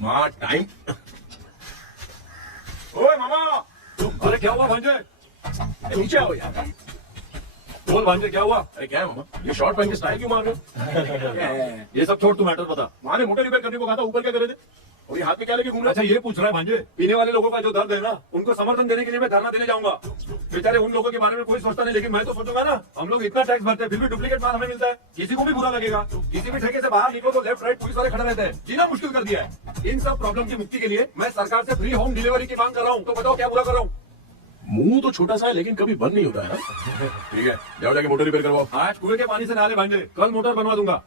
माँ टाइम। ओए मामा, अरे क्या हुआ भांजे? नीचे आओ यार। बोल भांजे क्या हुआ? अरे क्या है मामा, ये शॉर्ट पहन के स्टाइल क्यों मार रहे हो? ये सब छोड़, तू मैटर बता। माँ ने मोटर रिपेयर करने को कहा था, ऊपर क्या करे थे? और ये हाथ में क्या लेके घूम रहा अच्छा ये पूछ रहा है भांजे, पीने वाले लोगों का जो दर्द है ना, उनको समर्थन देने के लिए मैं धरना देने जाऊंगा। बेचारे उन लोगों के बारे में कोई सोचता नहीं, लेकिन मैं तो सोचूंगा ना। हम लोग इतना टैक्स भरते हैं, फिर भी डुप्लीकेट माल हमें मिलता है, किसी को भी बुरा लगेगा। किसी भी ठेके से बाहर निकलो तो लेफ्ट राइट पुलिस वाले खड़े रहते हैं, जीना मुश्किल कर दिया है। इन सब प्रॉब्लम की मुक्ति के लिए मैं सरकार से फ्री होम डिलीवरी की मांग कर रहा हूँ। तो बताओ क्या बुरा कर रहा हूँ? मुंह तो छोटा सा है लेकिन कभी बंद नहीं होता है ना। ठीक है, जाओ जाके मोटर रिपेयर करवाओ। आज कुएं के पानी से नहा ले भांजे, कल मोटर बनवा दूंगा।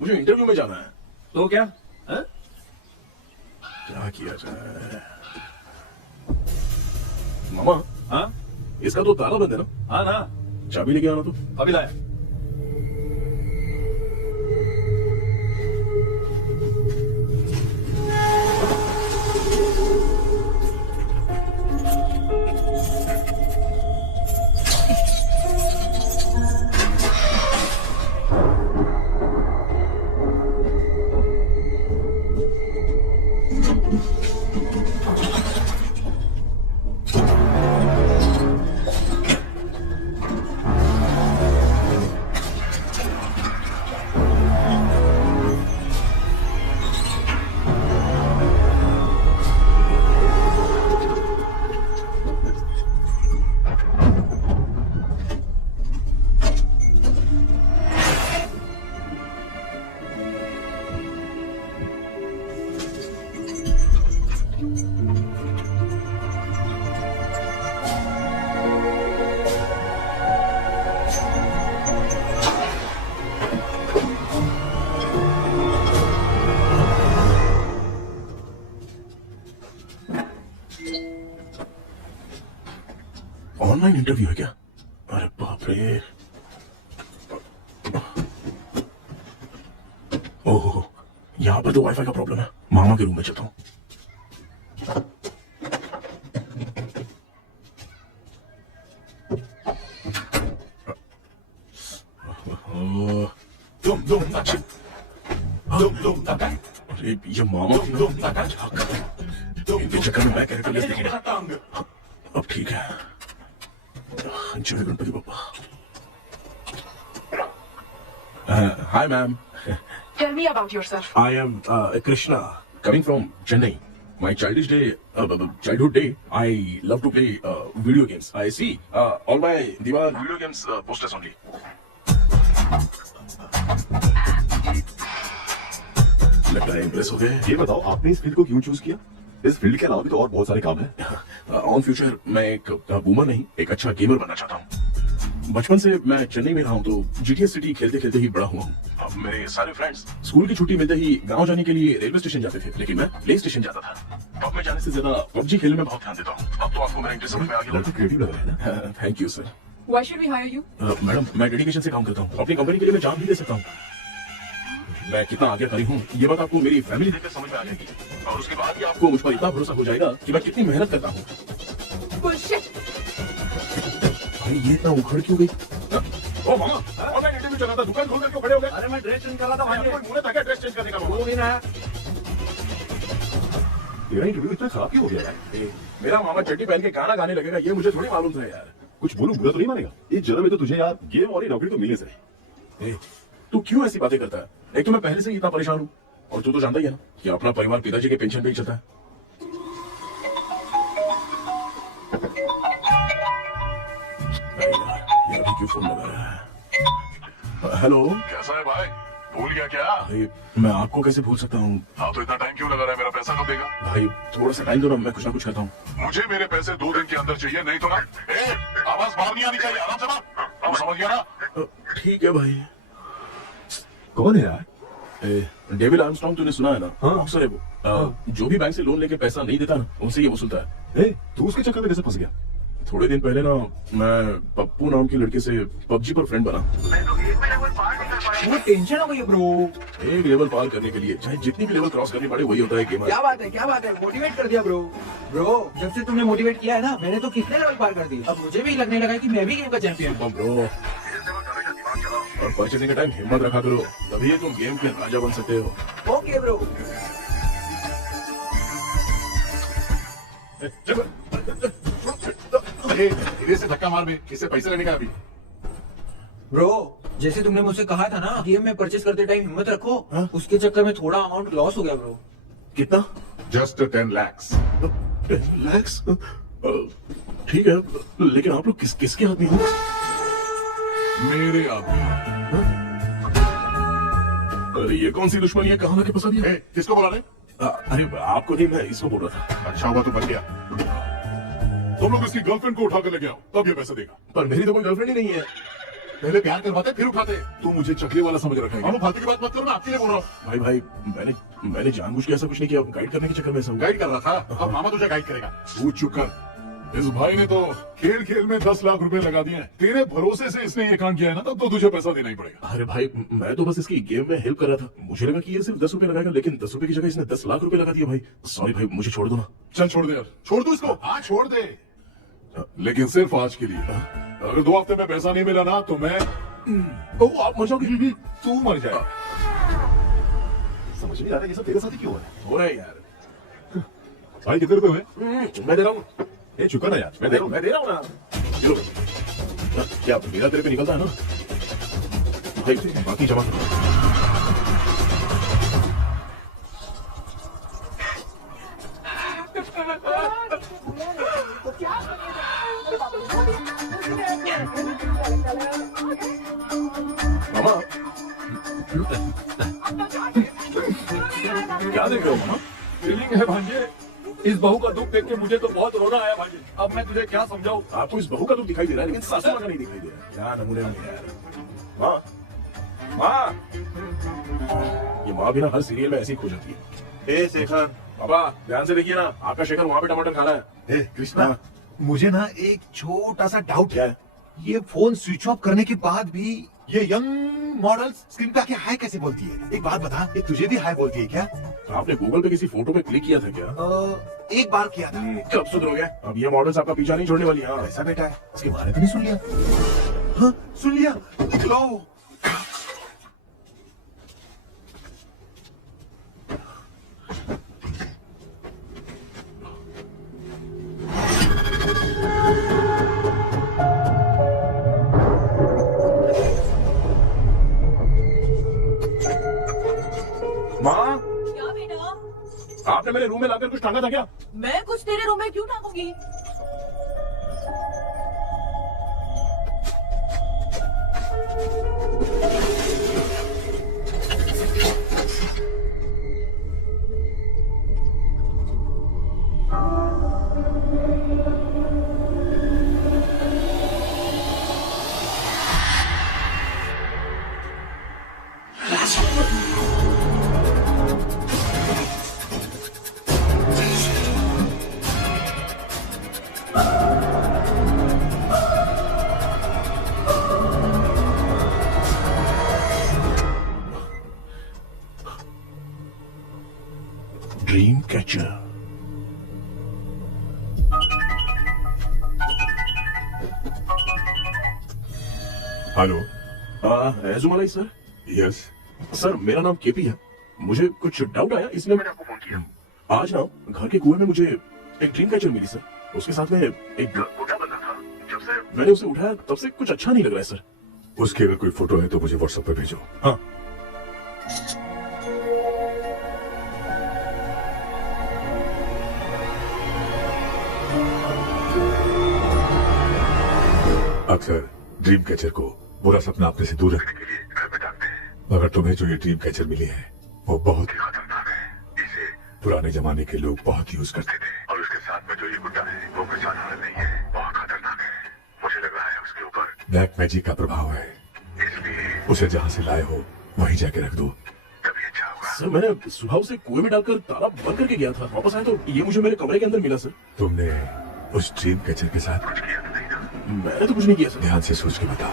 मुझे इंटरव्यू में जाना है। तो क्या है? क्या किया जाए? मामा, हाँ इसका तो ताला बंद है ना? हाँ ना, चाबी लेके आना तो। अभी लाया। ऑनलाइन इंटरव्यू है क्या? अरे बाप रे। ओहो, यहाँ पर तो वाईफाई का प्रॉब्लम है। मामा के रूम में चलता हूँ। अरे ये मामा इनके चक्कर में मैं कैरेक्टर लेस दिख रहा। अब ठीक है। जय Ganpati Bappa. Hi ma'am. Tell me about yourself. I am Krishna, coming from Chennai. My childhood day, I love to play video games. I see all my Diwar video games posters only. लगता है impress हो गए। ये बताओ आपने इस field को क्यों चूज किया? इस फील्ड के अलावा भी तो और बहुत सारे काम हैं। ऑन फ्यूचर मैं एक बूमर नहीं, एक अच्छा गेमर बनना चाहता हूँ। बचपन से मैं चेन्नई में रहा हूँ तो जीटीएस सिटी खेलते खेलते ही बड़ा हुआ हूँ। अब मेरे सारे फ्रेंड्स स्कूल की छुट्टी मिलते ही गांव जाने के लिए रेलवे स्टेशन जाते थे, लेकिन मैं प्ले स्टेशन जाता था। पब में जाने से ज्यादा पबजी खेलने में बहुत ध्यान देता हूँ। अब तो आपको मेरा इंटरेस्ट समझ में आ गया। लड़के क्रिएटिव लग रहे हैं ना। Thank you sir. Why should we hire you? Madam, मैं डेडिकेशन से काम करता हूँ। अपनी कंपनी के लिए मैं जान भी दे सकता हूँ। मैं कितना आज्ञाकारी हूँ ये बात आपको मेरी फैमिली देखकर समझ में आ जाएगी, और उसके बाद ही आपको मुझ पर इतना भरोसा हो जाएगा कि मैं कितनी मेहनत करता हूँ। Bullshit. भाई ये इतना उखड़ क्यों गई? ओ मामा, ऑनलाइन इंटरव्यू चला था, दुकान खोल कर क्यों खड़े हो गए? अरे मैं ड्रेस चेंज कर रहा था भाई भांजे। कोई मुझे ताकि ड्रेस चेंज करने का मामा। वो भी ना। तेरा इंटरव्यू इतना खराब क्यों हो गया यार? मेरा मामा चड्डी पहन के गाना गाने लगेगा ये मुझे थोड़ी मालूम था यार। कुछ बोलूं बुरा तो नहीं मानेगा? इस जन्म में तो तुझे यार गेम और ये नौकरी तो मिलने से। तू क्यों ऐसी बातें करता है? एक तो मैं पहले से ही इतना परेशान हूँ, और तू तो जानता ही है ना कि अपना परिवार पिताजी के पेंशन पे ही चलता है। ये अभी क्यों फोन लगा रहा है? हेलो, कैसा है भाई? भूल गया क्या? भाई मैं आपको कैसे भूल सकता हूँ? हाँ तो इतना टाइम क्यों लगा रहा है? मेरा पैसा कब देगा? भाई थोड़ा सा टाइम दो ना, मैं कुछ ना कुछ करता हूँ। मुझे मेरे पैसे 2 दिन के अंदर चाहिए, नहीं तो ना आवाज बाहर नहीं आनी चाहिए। आराम से बात, अब समझ गया ना? ठीक है भाई। कौन है यार? डेविड आर्मस्ट्रांग तूने सुना है ना? हाँ। बॉक्सर है वो। जो भी बैंक से लोन लेके पैसा नहीं देता ना, उनसे ये वसूलता है। तू उसके चक्कर में कैसे फंस गया? थोड़े दिन पहले ना मैं पप्पू नाम की लड़के से पबजी पर फ्रेंड बना। वो टेंशन हो गई है ब्रो। एक लेवल पार करने के लिए चाहे जितनी भी लेवल क्रॉस करनी पड़े वही होता है गेमर। क्या बात है मोटिवेट कर दिया ब्रो। जब से तुमने मोटिवेट किया है ना, मैंने तो कितने लेवल पार कर दिए। अब मुझे भी लगने लगा कि मैं भी गेम का चैंपियन हूँ ब्रो। और परचेसिंग के टाइम हिम्मत रखा करो, तभी तुम गेम के राजा बन सकते हो। Okay bro. धीरे से धक्का मार भी, इससे पैसे लेने का अभी। ब्रो जैसे तुमने मुझसे कहा था ना गेम में परचेस करते टाइम हिम्मत रखो, उसके चक्कर में थोड़ा अमाउंट लॉस हो गया ब्रो। कितना? Just 10 lakhs। 10 lakhs? ठीक है, लेकिन आप लोग किसके आदमी हो? मेरे आदमी। अरे ये कौन सी दुश्मनी है, कहाँ लाके फंसा दिया? ए, किसको बुला रहे? अरे आपको नहीं, मैं इसको बोल रहा था। अच्छा हुआ तो बच गया। तुम लोग इसकी गर्लफ्रेंड को उठा कर लेके आओ, तब ये पैसे देगा। पर मेरी तो कोई गर्लफ्रेंड ही नहीं है। पहले प्यार करवाते फिर उठाते। तू मुझे चकले वाला समझ रखा है। फालतू की बात मत करो, मैं आपके लिए बोल रहा हूँ। भाई मैंने जानबूझ के ऐसा कुछ नहीं किया, गाइड करने के चक्कर में ऐसा हुआ। गाइड कर रहा था, अब मामा तुझे गाइड करेगा। तू चुप कर। इस भाई ने तो खेल खेल में 10 लाख रुपए लगा दिए हैं। तेरे भरोसे से इसने ये काम किया है ना, तब तो तुझे पैसा देना ही पड़ेगा। अरे भाई मैं तो बस इसकी गेम में हेल्प कर रहा था, मुझे लगा कि ये सिर्फ 10 रुपए लगाएगा, लेकिन 10 रुपए की जगह इसने 10 लाख रुपए लगा दिया। भाई सॉरी भाई, मुझे छोड़ दो ना। चल छोड़ दे यार, छोड़ दो इसको। हाँ छोड़ दे, लेकिन सिर्फ आज के लिए। अगर 2 हफ्ते में पैसा नहीं मिला ना तो मैं आप मर जाओगे। तू मर जाएगा। समझ नहीं आ रहा ये सब तेरे साथ ही क्यों हो रहा है? हो रहा है यार। भाई कितने रुपए हुए? मैं दे रहा हूँ। ए चुका ना यार, मैं दे रहा हूँ ना। लो। क्या मेरा तेरे पे निकलता है ना? भाई बाकी जमा करो। मामा क्या देख रहे हो मामा? फीलिंग है भांजे, इस बहू का दुख देख के मुझे तो बहुत रोना आया भांजे। अब मैं तुझे क्या समझाऊं? आपको इस बहू का तो दिखाई दे रहा है, लेकिन सासू माँ का नहीं दिखाई दे रहा। क्या नमूने में यार। माँ माँ, ये माँ भी ना हर सीरियल में ऐसी ही खो जाती है। ए शेखर, पापा ध्यान से देखिए ना, आपका शेखर वहाँ पे टमाटर खा रहा है। ए कृष्णा, मुझे ना एक छोटा सा डाउट है। ये फोन स्विच ऑफ करने के बाद भी ये यंग मॉडल स्क्रीन पे आके हाय कैसे बोलती है? एक बात बता, ये तुझे भी हाय बोलती है क्या? आपने गूगल पे किसी फोटो पे क्लिक किया था क्या? एक बार किया था। कब सुधरोगे? अब ये मॉडल्स आपका पीछा नहीं छोड़ने वाली। हाँ ऐसा बेटा है, इसके बारे में नहीं सुन लिया? हाँ सुन लिया। लो माँ, क्या बेटा? आपने मेरे रूम में लाकर कुछ टांगा था क्या? मैं कुछ तेरे रूम में क्यों टांगूंगी? Dream catcher. Hello. Ezhumalai sir. Yes. Sir मेरा नाम केपी है, मुझे कुछ डाउट आया इसलिए मैंने आपको फोन किया। आज ना घर के कुएं में मुझे एक ड्रीम कैचर मिली सर, उसके साथ में एक बुढ़ा बंदा था। जब से मैंने उसे उठाया तब से कुछ अच्छा नहीं लग रहा है सर। उसकी अगर कोई फोटो है तो मुझे व्हाट्सएप पे भेजो। हाँ अक्सर ड्रीम कैचर को बुरा सपना अपने से दूर रखने के लिए घर में डालते हैं, मगर तुम्हें जो ये ड्रीम कैचर मिली है वो बहुत ही खतरनाक है। इसे पुराने जमाने के लोग बहुत यूज करते थे, और उसके साथ में जो ये गुड्डा है वो कोई साधारण नहीं है, बहुत खतरनाक है। मुझे लग रहा है उसके ऊपर ब्लैक मैजिक का प्रभाव है, इसलिए उसे जहाँ से लाए हो वहीं जाके रख दो, तभी अच्छा होगा। सर मैंने सुबह उसे कुएं में डालकर ताला बंद करके गया था, वापस आया तो ये मुझे मेरे कमरे के अंदर मिला सर। तुमने उस ड्रीम कैचर के साथ कुछ किया तो नहीं ना? मैंने तो कुछ नहीं किया सर। ध्यान से सोच के बताओ।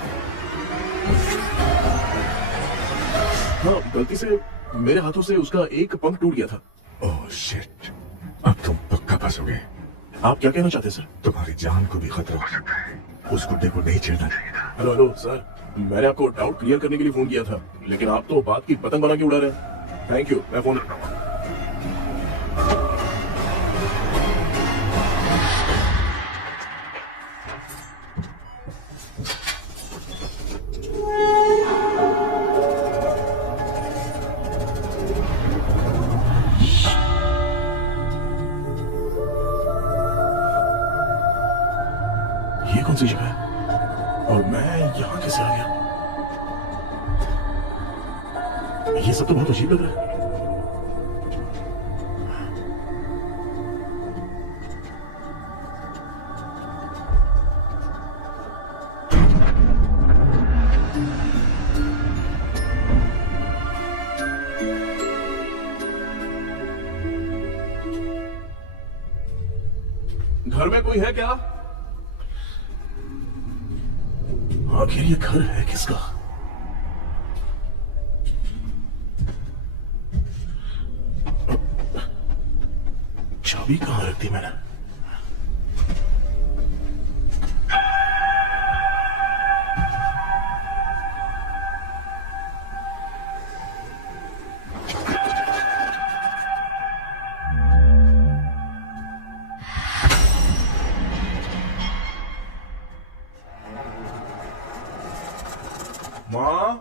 हाँ गलती से मेरे हाथों से उसका एक पंख टूट गया था। ओह शिट, अब तुम पक्का फंसोगे। आप क्या कहना चाहते हैं सर? तुम्हारी जान को भी खतरा हो सकता है, उस गुड्डे को नहीं छेड़ना चाहिए था। हेलो हेलो सर, मैंने आपको डाउट क्लियर करने के लिए फोन किया था, लेकिन आप तो बात की पतंग बना के उड़ा रहे हैं। थैंक यू, मैं फोन रखता हूँ। कौन सी जगह है और मैं यहाँ कैसे आ गया? ये सब तो बहुत अजीब लग रहा है। घर में कोई है क्या? आखिर ये घर है किसका? चाबी कहां रख दी मैंने? माँ,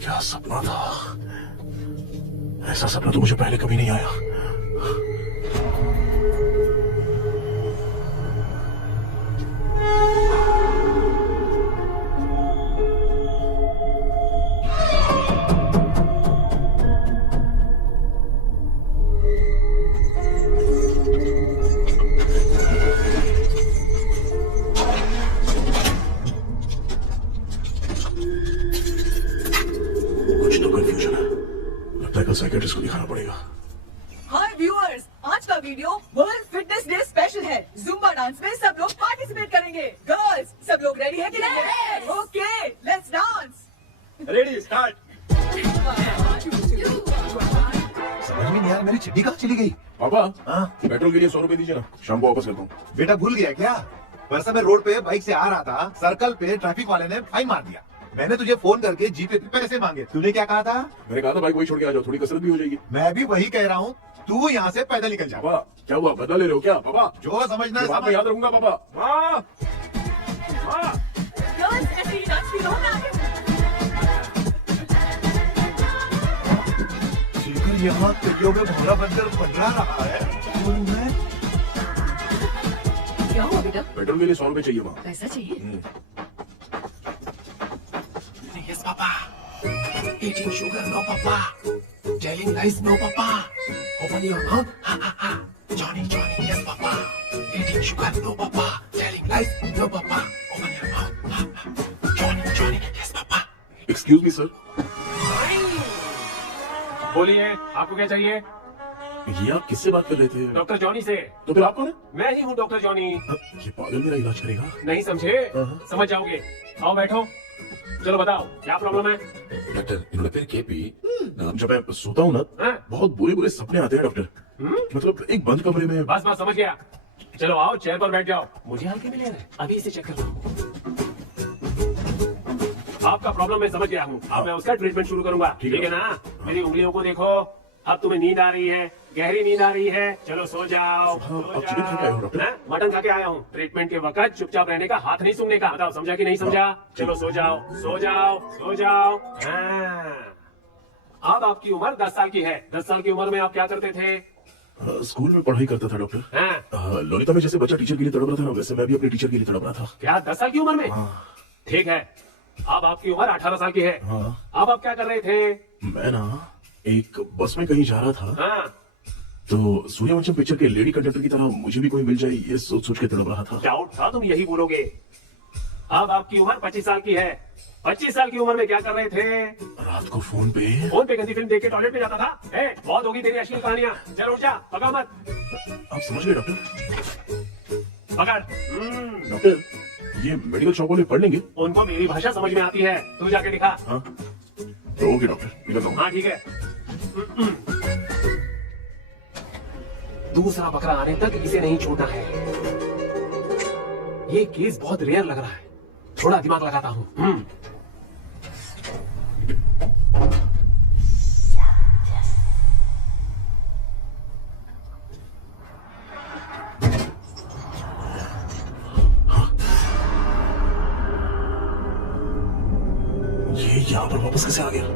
क्या सपना था? ऐसा सपना तो मुझे पहले कभी नहीं आया। साइकियाट्रिस्ट को दिखाना पड़ेगा। हाय व्यूअर्स, आज का video world fitness day special है। जुम्बा डांस में सब लोग पार्टिसिपेट करेंगे। गर्ल्स, सब लोग रेडी है कि नहीं? Okay, let's dance. Ready, start. समझ में नहीं यार, मेरी चिट्ठी कहाँ चली गई? पापा, हाँ? पेट्रोल के लिए 100 रुपए दीजिए ना, शाम को वापस करता हूँ। बेटा भूल गया क्या? परसों मैं रोड पे बाइक से आ रहा था, सर्कल पे ट्रैफिक वाले ने फाइन मार दिया। मैंने तुझे फोन करके जीपे पे पैसे मांगे, तूने क्या कहा था? मैंने कहा था बाइक वही छोड़ के आ जाओ, थोड़ी कसरत भी हो जाएगी। मैं भी वही कह रहा हूँ, तू यहाँ से पैदल निकल जा। पापा, क्या हुआ? बदला ले रहे हो क्या? पापा, जो समझना है बात में समझ। याद रखूंगा। पापा, माँ, माँ। गर्ल्स, ऐसे ही डांस की मैं आगे। शिखर यहाँ करियो में भोला बंदर पधरा रहा है। क्या हुआ बेटा? पेट्रोल के लिए 100 रुपए चाहिए माँ। पैसा चाहिए? Yes papa. Eating sugar, no papa. Telling lies, no papa. Open your mouth. Ha ha ha. Johnny, Johnny, yes papa. Eating sugar, no papa. Telling lies, no papa. Open your mouth. Ha ha. Johnny, Johnny, yes papa. Excuse me, sir. बोलिए, आपको क्या चाहिए? ये आप किससे बात कर रहे थे? डॉक्टर जॉनी से। तो फिर आप कौन है? मैं ही हूँ डॉक्टर जॉनी। ये पागल मेरा इलाज करेगा? नहीं समझे? समझ जाओगे। आओ बैठो। चलो बताओ, क्या प्रॉब्लम है? डॉक्टर, इन्होंने फिर के पी। जब मैं सोता हूँ ना, हाँ? बहुत बुरे बुरे सपने आते हैं डॉक्टर। मतलब एक बंद कमरे में। बस बस समझ गया। चलो आओ, चेयर पर बैठ जाओ। मुझे हल्के में ले रहे, अभी इसे चेक कर लो। आपका प्रॉब्लम मैं समझ गया हूँ। अब मैं उसका ट्रीटमेंट शुरू करूंगा। ठीक ठीक है है ना? मेरी उंगलियों को देखो। अब तुम्हें नींद आ रही है, गहरी नींद आ रही है। चलो सो जाओ। हाँ, सो आप चिकन खा के आए हो, डॉक्टर? हैं? मटन खा के आया हूँ। ट्रीटमेंट के वक्त चुपचाप रहने का, हाथ नहीं सूंघने का। बताओ समझा कि नहीं समझा? चलो सो जाओ, सो जाओ, सो जाओ। हाँ। अब आपकी उम्र 10 साल की है। 10 साल की उम्र में आप क्या करते थे? स्कूल में पढ़ाई करता था डॉक्टर। हाँ? लोलिता में जैसे बच्चा टीचर के लिए तड़प रहा था ना, वैसे मैं भी अपने टीचर के लिए तड़प रहा था। क्या 10 साल की उम्र में? हाँ। ठीक है। अब आपकी उम्र 18 साल की है। हाँ। अब आप क्या कर रहे थे? मैं ना एक बस में कहीं जा रहा था, हाँ? तो सूर्यवंशम पिक्चर के लेडी कंडक्टर की तरह मुझे भी कोई मिल जाए, ये सोच सोच के तड़प रहा था। डाउट था तुम यही बोलोगे। अब आपकी उम्र 25 साल की है। 25 साल की उम्र में क्या कर रहे थे? रात को फोन पे। फोन पे गंदी फिल्म देख के टॉयलेट में जाता था। ए, बहुत होगी तेरी अश्लील कहानियां। चल उठ जा, पकड़ मत। आप समझ गए डॉक्टर? पकड़। डॉक्टर, ये मेडिकल शॉप वाले पढ़ लेंगे? उनको मेरी भाषा समझ में आती है। तू जाके दिखा। हाँ तो ओके डॉक्टर, निकलता हूँ। हाँ ठीक है। दूसरा बकरा आने तक इसे नहीं छोड़ना है। ये केस बहुत रेयर लग रहा है। थोड़ा दिमाग लगाता हूँ। ये यहाँ पर वापस कैसे आ गया?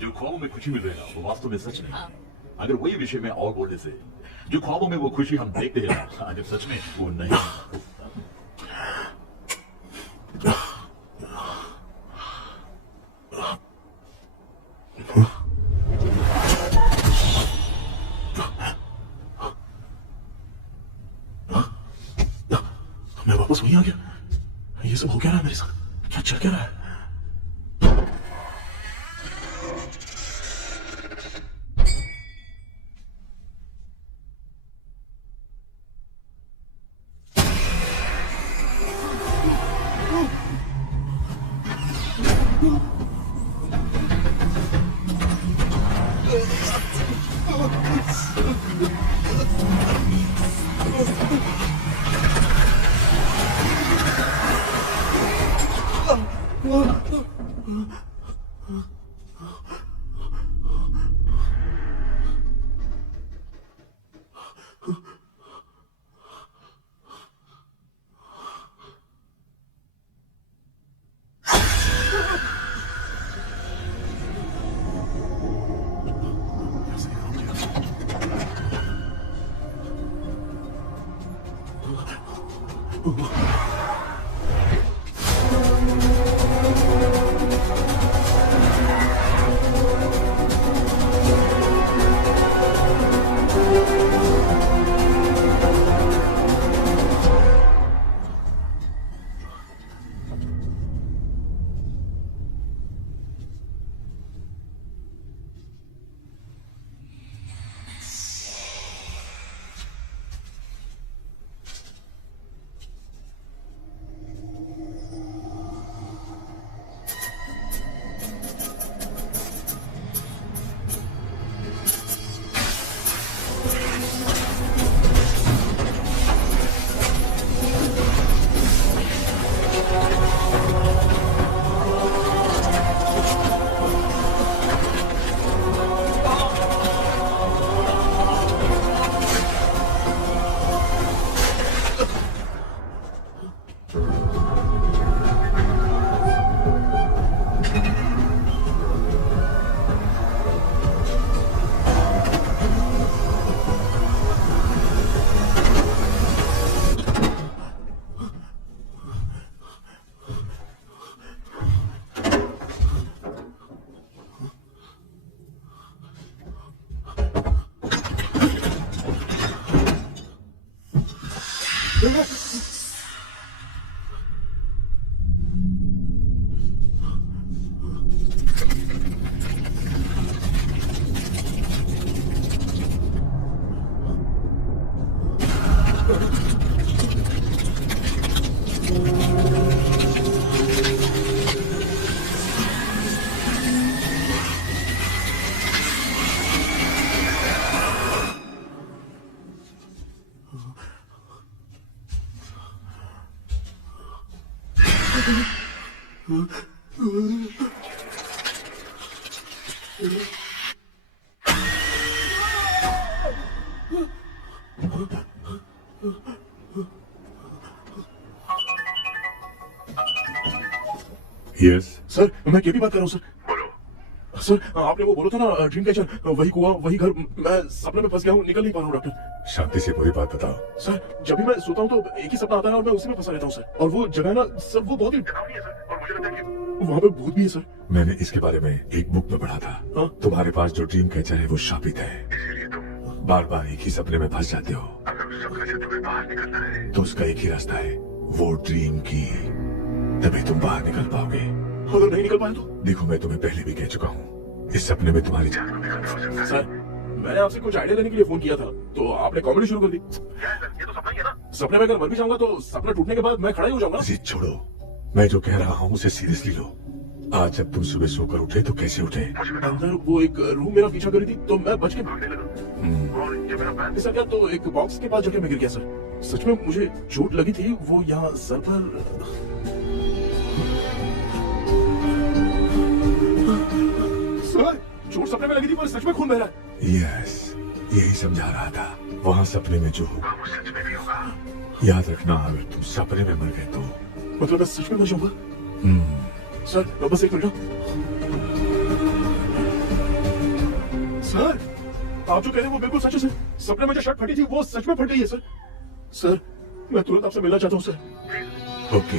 जो ख्वाबों में खुशी मिल रही है ना, वो वास्तव में सच नहीं। अगर वही विषय में और बोलने से, जो ख्वाबों में वो खुशी हम देखते हैं ना, अगर सच में वो नहीं। मैं वापस वहीं आ गया। ये सब हो क्या रहा है मेरे साथ? क्या चल क्या रहा है? यस सर मैं केपी बात कर रहा हूँ सर। सर आपने वो बोला था ना ड्रीम कैचर, वही कुआं वही घर, मैं सपने में फंस गया हूँ, निकल नहीं पा रहा हूँ डॉक्टर। शांति से पूरी बात बताओ। सर जब भी मैं सोता हूँ तो एक ही सपना आता है और मैं उसी में फंसा रहता हूँ सर। और वो जगह ना सर वो बहुत ही डरावनी है सर, और मुझे लगता है कि वहाँ पे भूत भी है सर। मैंने इसके बारे में एक बुक में पढ़ा था। हाँ? तुम्हारे पास जो ड्रीम कैचर है वो शापित है, इसीलिए तुम बार बार एक ही सपने में फंस जाते हो। अगर उस सपने से तुम्हें बाहर निकलना है तो उसका एक ही रास्ता है, वो ड्रीम की, तभी तुम बाहर निकल पाओगे। अगर नहीं निकल पाए तो? देखो मैं तुम्हें पहले भी कह चुका हूँ, इस सपने में तुम्हारी जान को निकलना हो सकता है। सर मैंने आपसे कुछ आइडिया लेने के लिए फोन किया था तो आपने कॉमेडी शुरू कर दी। ये तो सपना ही है ना। सपने में अगर मर भी जाऊंगा तो सपना टूटने के बाद मैं खड़ा ही हो जाऊंगा। जिद छोड़ो, मैं जो कह रहा हूँ उसे सीरियसली लो। आज जब तुम सुबह सोकर उठे तो कैसे उठे? अंदर वो एक रूम मेरा पीछा करी थी तो मैं बच के भागने लगा और जब मेरा पैर फिसल गया तो एक बॉक्स के पास जाके मैं गिर गया सर। सच में मुझे चोट लगी थी, वो यहाँ सर पर। सर चोट सपने में लगी थी पर सच में खून बह रहा है। यस, यही समझा रहा था। वहाँ सपने में जो होगा वो सच में भी होगा। याद रखना, अगर तुम सपने में मर गए तो मतलब मैं सच में मर जाऊंगा। सर बस एक मिनट। सर आप जो कह रहे हैं वो बिल्कुल सच है सर। सपने में जो शर्ट फटी थी वो सच में फट गई है सर। सर मैं तुरंत आपसे मिलना चाहता हूँ सर। ओके,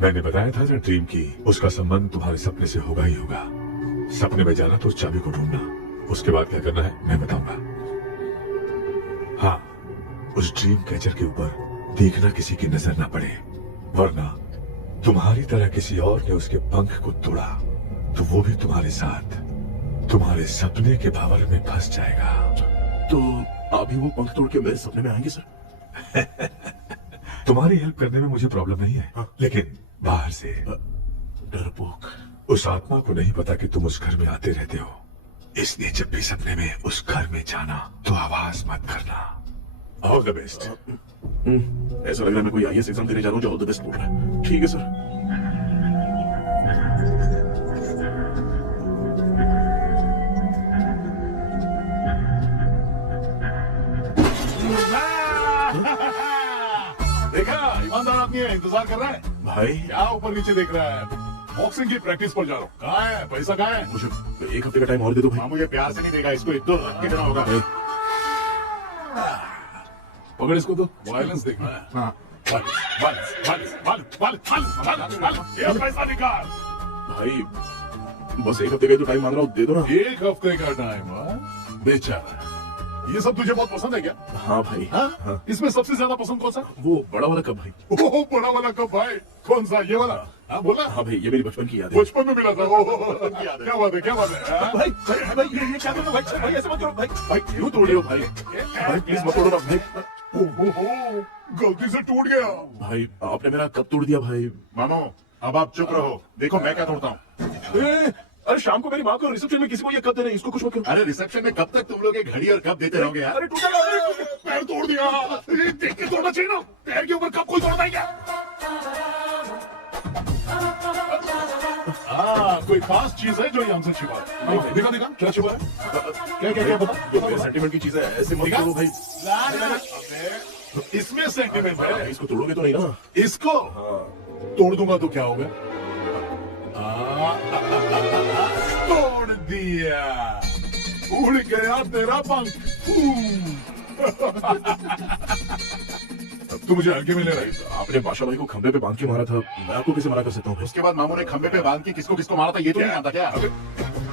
मैंने बताया था ना ड्रीम की, उसका संबंध तुम्हारे सपने से होगा ही होगा। सपने में जाना तो उस चाबी को ढूंढना, उसके बाद क्या करना है मैं बताऊंगा। हाँ, उस ड्रीम कैचर के ऊपर देखना किसी की नजर ना पड़े, वरना तुम्हारी तरह किसी और ने उसके पंख को तोड़ा तो वो भी तुम्हारे साथ तुम्हारे सपने के भावर में फंस जाएगा। तो अभी वो पंख तोड़ के मेरे सपने में आएंगे सर? तुम्हारी हेल्प करने में मुझे प्रॉब्लम नहीं है, हाँ? लेकिन बाहर से डरपोक। उस आत्मा को नहीं पता कि तुम उस घर में आते रहते हो, इसलिए जब भी सपने में उस घर में जाना तो आवाज मत करना। All the best. ऐसा लग रहा है मैं कोई आईएएस एग्जाम देने जा रहा हूँ जो ऑल द बेस्ट बोल रहा है। ठीक है सर। देखा, ईमानदार आदमी है, इंतजार कर रहा है। भाई क्या ऊपर नीचे देख रहा है? बॉक्सिंग की प्रैक्टिस पर जा रहा हूँ। कहाँ है पैसा? कहाँ है? मुझे एक हफ्ते का टाइम और दे दो भाई। हाँ, मुझे प्यार से नहीं देगा, इसको एक दो रख के देना होगा। पकड़ इसको तो। वायलेंस देखना है। हाँ, ये पैसा निकाल। भाई बस एक हफ्ते का तो टाइम मांग रहा हूँ, दे दो ना। एक हफ्ते का टाइम? बेचारा, ये सब तुझे बहुत पसंद है क्या? हाँ भाई। हाँ? इसमें सबसे ज्यादा पसंद कौन सा? वो बड़ा वाला कप भाई। ओह, बड़ा वाला कप भाई। कौन सा? ये वाला? हाँ, बोला। हाँ भाई, ये मेरी बचपन की याद है। बचपन में मिला था। क्या बात है, क्या बात है? हाँ? भाई भाई ये क्या कर रहे हो भाई? भाई ऐसे मत करो भाई। भाई क्यों तोड़ रहे हो भाई? भाई प्लीज मत तोड़ो ना भाई। ओहो, गलती से टूट गया। भाई आपने मेरा कप तोड़ दिया भाई। मानो, अब आप चुप रहो। देखो मैं क्या तोड़ता हूँ। अरे शाम को मेरी माँ को रिसेप्शन में किसी को ये कप दे रहे, इसको कुछ मत करो। अरे रिसेप्शन में कब तक तुम लोग ये घड़ी और कप देते रहोगे यार? अरे टूटा ना। पैर तोड़ दिया। देख के तोड़ना चाहिए ना। पैर के ऊपर कप कोई तोड़ता है क्या? कोई खास चीज है जो ये हमसे छिपा है? दिखा दिखा, क्या छिपा है? क्या बता। सेंटीमेंट की चीज है, ऐसे मत करो भाई। इसमें सेंटीमेंट है। इसको तोड़ोगे तो नहीं ना? इसको तोड़ दूंगा तो क्या होगा? तोड़ दिया। उड़ गया तेरा पंख। तू मुझे हल्के में ले रहा है। आपने बादशाह भाई को खंबे पे बांध के मारा था, मैं आपको कैसे मना कर सकता हूँ? उसके बाद मामू ने खंबे पे बांध के किसको किसको मारा था ये तो नहीं जानता क्या?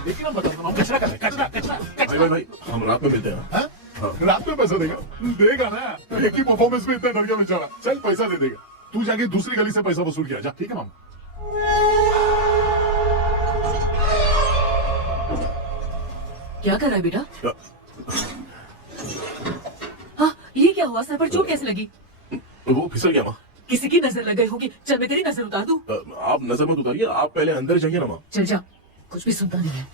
लेकिन हम बता, कचरा कर रहे, कचरा कचरा कचरा। भाई भाई भाई हम रात में मिलते हैं। हाँ? रात में पैसा देगा? देगा ना, एक ही परफॉर्मेंस में इतना डर गया बेचारा। चल पैसा दे देगा, तू जाके दूसरी गली से पैसा वसूल किया जा, ठीक है मामा? क्या कर रहा है बेटा? हाँ, ये क्या हुआ? सर पर चोट कैसे लगी? वो फिसल गया माँ। किसी की नजर लग गई होगी। चल मैं तेरी नजर उतार दूं। आप नजर मत उतारिए, आप पहले अंदर जाइए ना माँ। चल जा, कुछ भी सुनता नहीं है।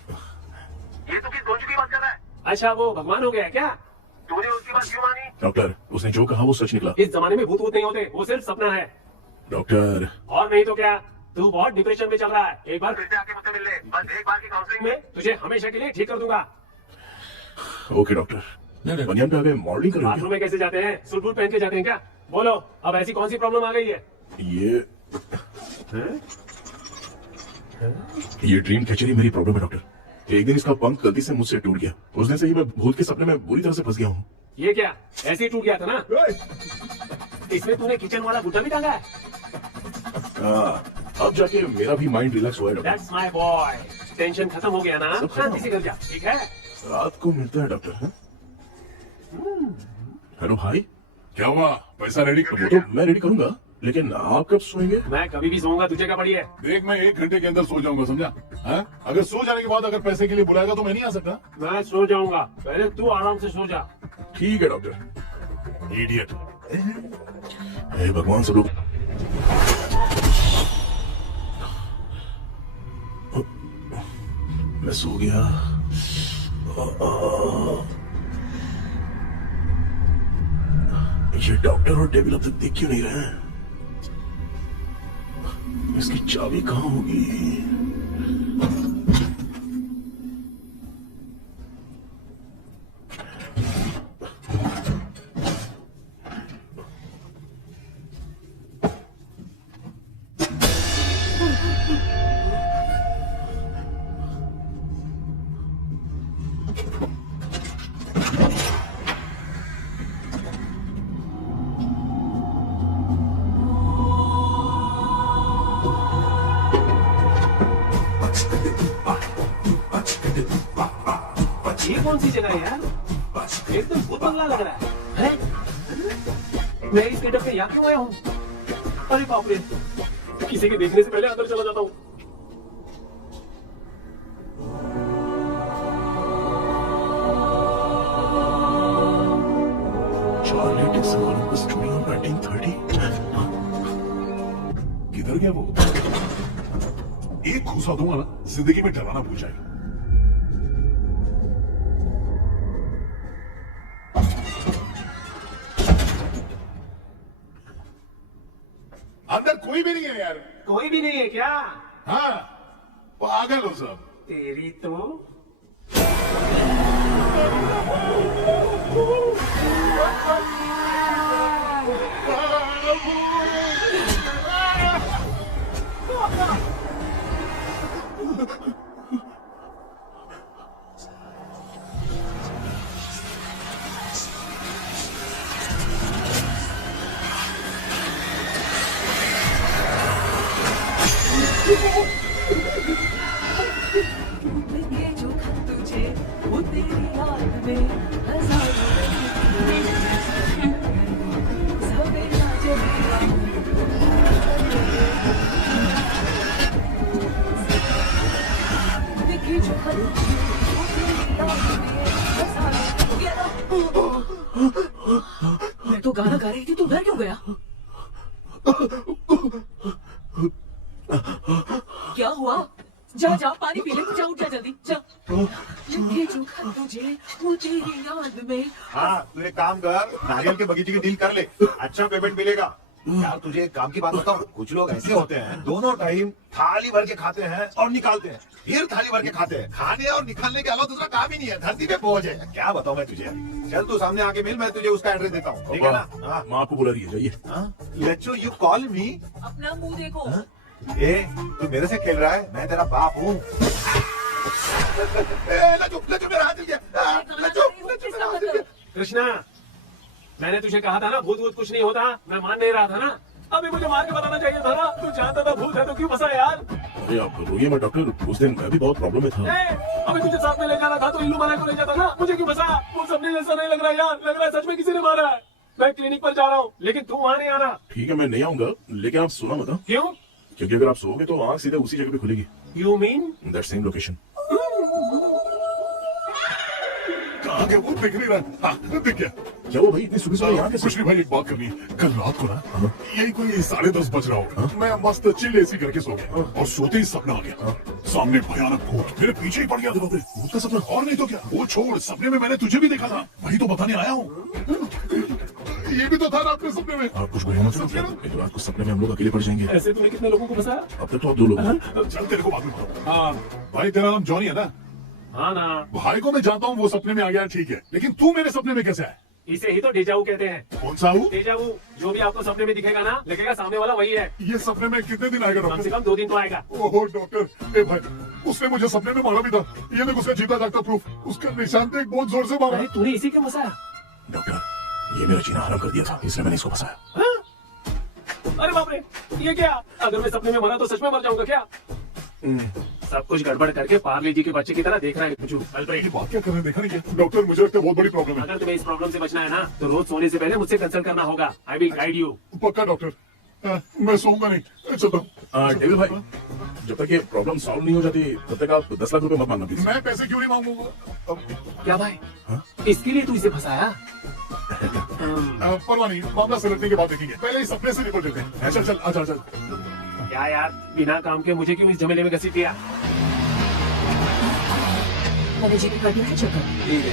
ये तो किस गोंचू की बात कर रहा है? अच्छा, वो भगवान हो गया क्या? तूने उसकी बात क्यों मानी? डॉक्टर, उसने जो कहा वो सच निकला। इस जमाने में भूत वूत नहीं होते, वो सिर्फ सपना है। डॉक्टर, और नहीं तो क्या, तू बहुत डिप्रेशन में चल रहा है। एक बार फिर से आके मुझसे मिल ले, बस एक बार की काउंसलिंग में तुझे हमेशा के लिए ठीक कर दूंगा। Okay doctor. बनियान पे आ गए, मॉडलिंग कर रहे बाथरूम में कैसे जाते हैं? सूट बूट पहन के जाते हैं क्या? बोलो, अब ऐसी कौन सी प्रॉब्लम आ गई है? ये ड्रीम कैचर ही मेरी प्रॉब्लम है डॉक्टर। एक दिन इसका पंख गलती से मुझसे टूट गया। उस दिन से ही मैं भूत के सपने में बुरी तरह से फंस गया हूँ। ये क्या ऐसे ही टूट गया था ना? इसमें तूने किचन वाला बूटा भी टांगा है? अब जाके मेरा भी माइंड रिलैक्स हुआ है doctor. That's my boy. Tension खत्म हो गया ना? शांति से घर जा, ठीक है? रात को मिलता है डॉक्टर। हाँ? हेलो भाई, क्या हुआ? पैसा रेडी कर वो तो मैं रेडी करूंगा, लेकिन आप कब सोएंगे? मैं कभी भी सोऊंगा, तुझे क्या पड़ी है? देख, मैं 1 घंटे के अंदर सो जाऊंगा, समझा? हाँ? अगर सो जाने के बाद अगर पैसे के लिए बुलाएगा तो मैं नहीं आ सकता। मैं सो जाऊंगा, पहले तू आराम से सो जा। ठीक है डॉक्टर। इडियट। हे भगवान, सब लोग मैं सो गया। ये डॉक्टर और डेविल अब तक देख क्यों नहीं रहे हैं? इसकी चाबी कहाँ होगी? ये कौन सी जगह है यार? एकदम भूत बंगला लग रहा है। हैं? मैं इस गेटअप में यहाँ क्यों आया हूँ? अरे बाप रे, किसी के देखने से पहले अंदर चला जाता हूँ। Charlie Dixon Columbus studio 1930। किधर गया वो? एक घूसा दूंगा ना, जिंदगी में डराना भूल जाएगा। अंदर कोई भी नहीं है यार। कोई भी नहीं है क्या? हाँ, पागल हो सब। तेरी तो ये जो खत तुझे वो तेरी याद में हजारों सवेरा जगेगा देखिए जो खत तुझे वो तेरी याद में हजारों मैं तो गाना गा रही थी, तू डर क्यों गया? क्या हुआ? जा जा, पानी पी ले, जा उठ जा जल्दी, जा। लिखे जो खत तुझे वो तेरी याद में। हाँ, तू एक काम कर, नारियल के बगीचे की डील कर ले, अच्छा पेमेंट मिलेगा। यार तुझे एक काम की बात बताऊं, कुछ लोग ऐसे होते हैं दोनों टाइम थाली भर के खाते हैं और निकालते हैं, फिर थाली भर के खाते हैं। खाने और निकालने के अलावा दूसरा काम ही नहीं है, धरती पे बोझ है। क्या बताऊं मैं तुझे? चल तू सामने आके मिल, मैं तुझे उसका एड्रेस देता हूँ, ठीक है ना? हाँ, माँ आपको बुला रही है, जाइए। लेचो यू कॉल मी? अपना मुंह देखो। ए, तू मेरे से खेल रहा है? मैं तेरा बाप हूँ। लचो, लचो मेरा हाथ हिल गया। लचो, लचो मेरा हाथ हिल गया। कृष्णा, मैंने तुझे कहा था ना भूत वूत कुछ नहीं होता। मैं मान नहीं रहा था ना। अभी मुझे मार के बताना चाहिए था ना। तू जानता था भूत है तो क्यों फंसा यार? अरे आप रोइए मत डॉक्टर, उस दिन मैं भी बहुत प्रॉब्लम में था। हमें तुझे साथ में ले जाना था तो इल्लू मनाई को ले जाता ना, मुझे क्यों फंसाया? वो सपने जैसा नहीं लग रहा यार, लग रहा है सच में किसी ने मारा है। मैं क्लिनिक पर जा रहा हूँ, लेकिन तू वहाँ नहीं आना। ठीक है मैं नहीं आऊंगा, लेकिन आप सोना मत। क्यों? क्योंकि अगर आप सोओगे तो आंख सीधे उसी जगह पे खुलेगी। You mean? That same location. कहाँ गया वो? दिख नहीं रहा। हाँ, दिख गया। क्या वो भाई इतनी सुबह सुबह यहाँ कैसे? कुछ नहीं भाई, एक बात करनी है। कल रात को ना यही कोई 10:30 बज रहा होगा, मैं मस्त चिल एसी करके सो गया और सोते ही सपना आ गया। सामने भयानक भूत मेरे पीछे ही पड़ गया। देखो भूत का सपना? और नहीं तो क्या। वो छोड़, सपने में मैंने तुझे भी देखा था, वही तो बताने आया हूँ। ये भी तो था रात में सपने में। आप कुछ बुरा मत समझो, तो रात को सपने में हम लोग अकेले पड़ जाएंगे। ऐसे तूने कितने लोगों को फंसाया? अब तक तो आप 2 लोग हैं। चल तेरे को बाद में बताऊँ। हाँ भाई, तेरा नाम जॉनी है ना? हाँ ना। भाई को मैं जानता हूँ, वो सपने में आ गया, ठीक है, लेकिन तू मेरे सपने में कैसे है? इसे ही तो डेजावू कहते हैं। कौन सा हूँ? डेजावू, जो भी आपको सपने में दिखेगा ना, लगेगा सामने वाला वही है। ये सपने में कितने दिन आएगा कम डॉक्टर? से कम 2 दिन तो आएगा। ओहो डॉक्टर, ए भाई, उसने मुझे सपने में मारा भी था। ये देख उसका जीता जागता प्रूफ, उसका निशान देख, बहुत जोर से मारा। अरे तूने इसी क्यों फंसाया? डॉक्टर ये मेरा जीना हराम कर दिया था, इसलिए मैंने इसको फंसाया। हाँ? अरे बाप रे, ये क्या? अगर मैं सपने में मरा तो सच में मर जाऊंगा क्या? सब कुछ गड़बड़ करके पार्ले जी के बच्चे की तरह देख रहा है कुछ। ये बात क्या करने देखा नहीं क्या? डॉक्टर मुझे लगता है बहुत बड़ी प्रॉब्लम है। अगर तुम्हें इस प्रॉब्लम से बचना है ना, तो रोज सोने से पहले मुझसे कंसल्ट करना होगा। I will guide you. पक्का डॉक्टर, मैं सोऊंगा नहीं, चलता हूँ। डेविड भाई, जब तक ये प्रॉब्लम सॉल्व नहीं हो जाती तब तक आप 10 लाख रुपए मत मांगना प्लीज। मैं पैसे क्यों नहीं मांगूंगा? क्या भाई? इसके लिए तू इसे फंसाया? परवाह नहीं, मामला सलटने के बाद देखेंगे, पहले इस सपने से निपट लेते हैं। चल चल, आजा चल। क्या यार, बिना काम के मुझे क्यों इस झमेले में घसीट दिया? मैंने जी कर दिया है चेकअप। ठीक है।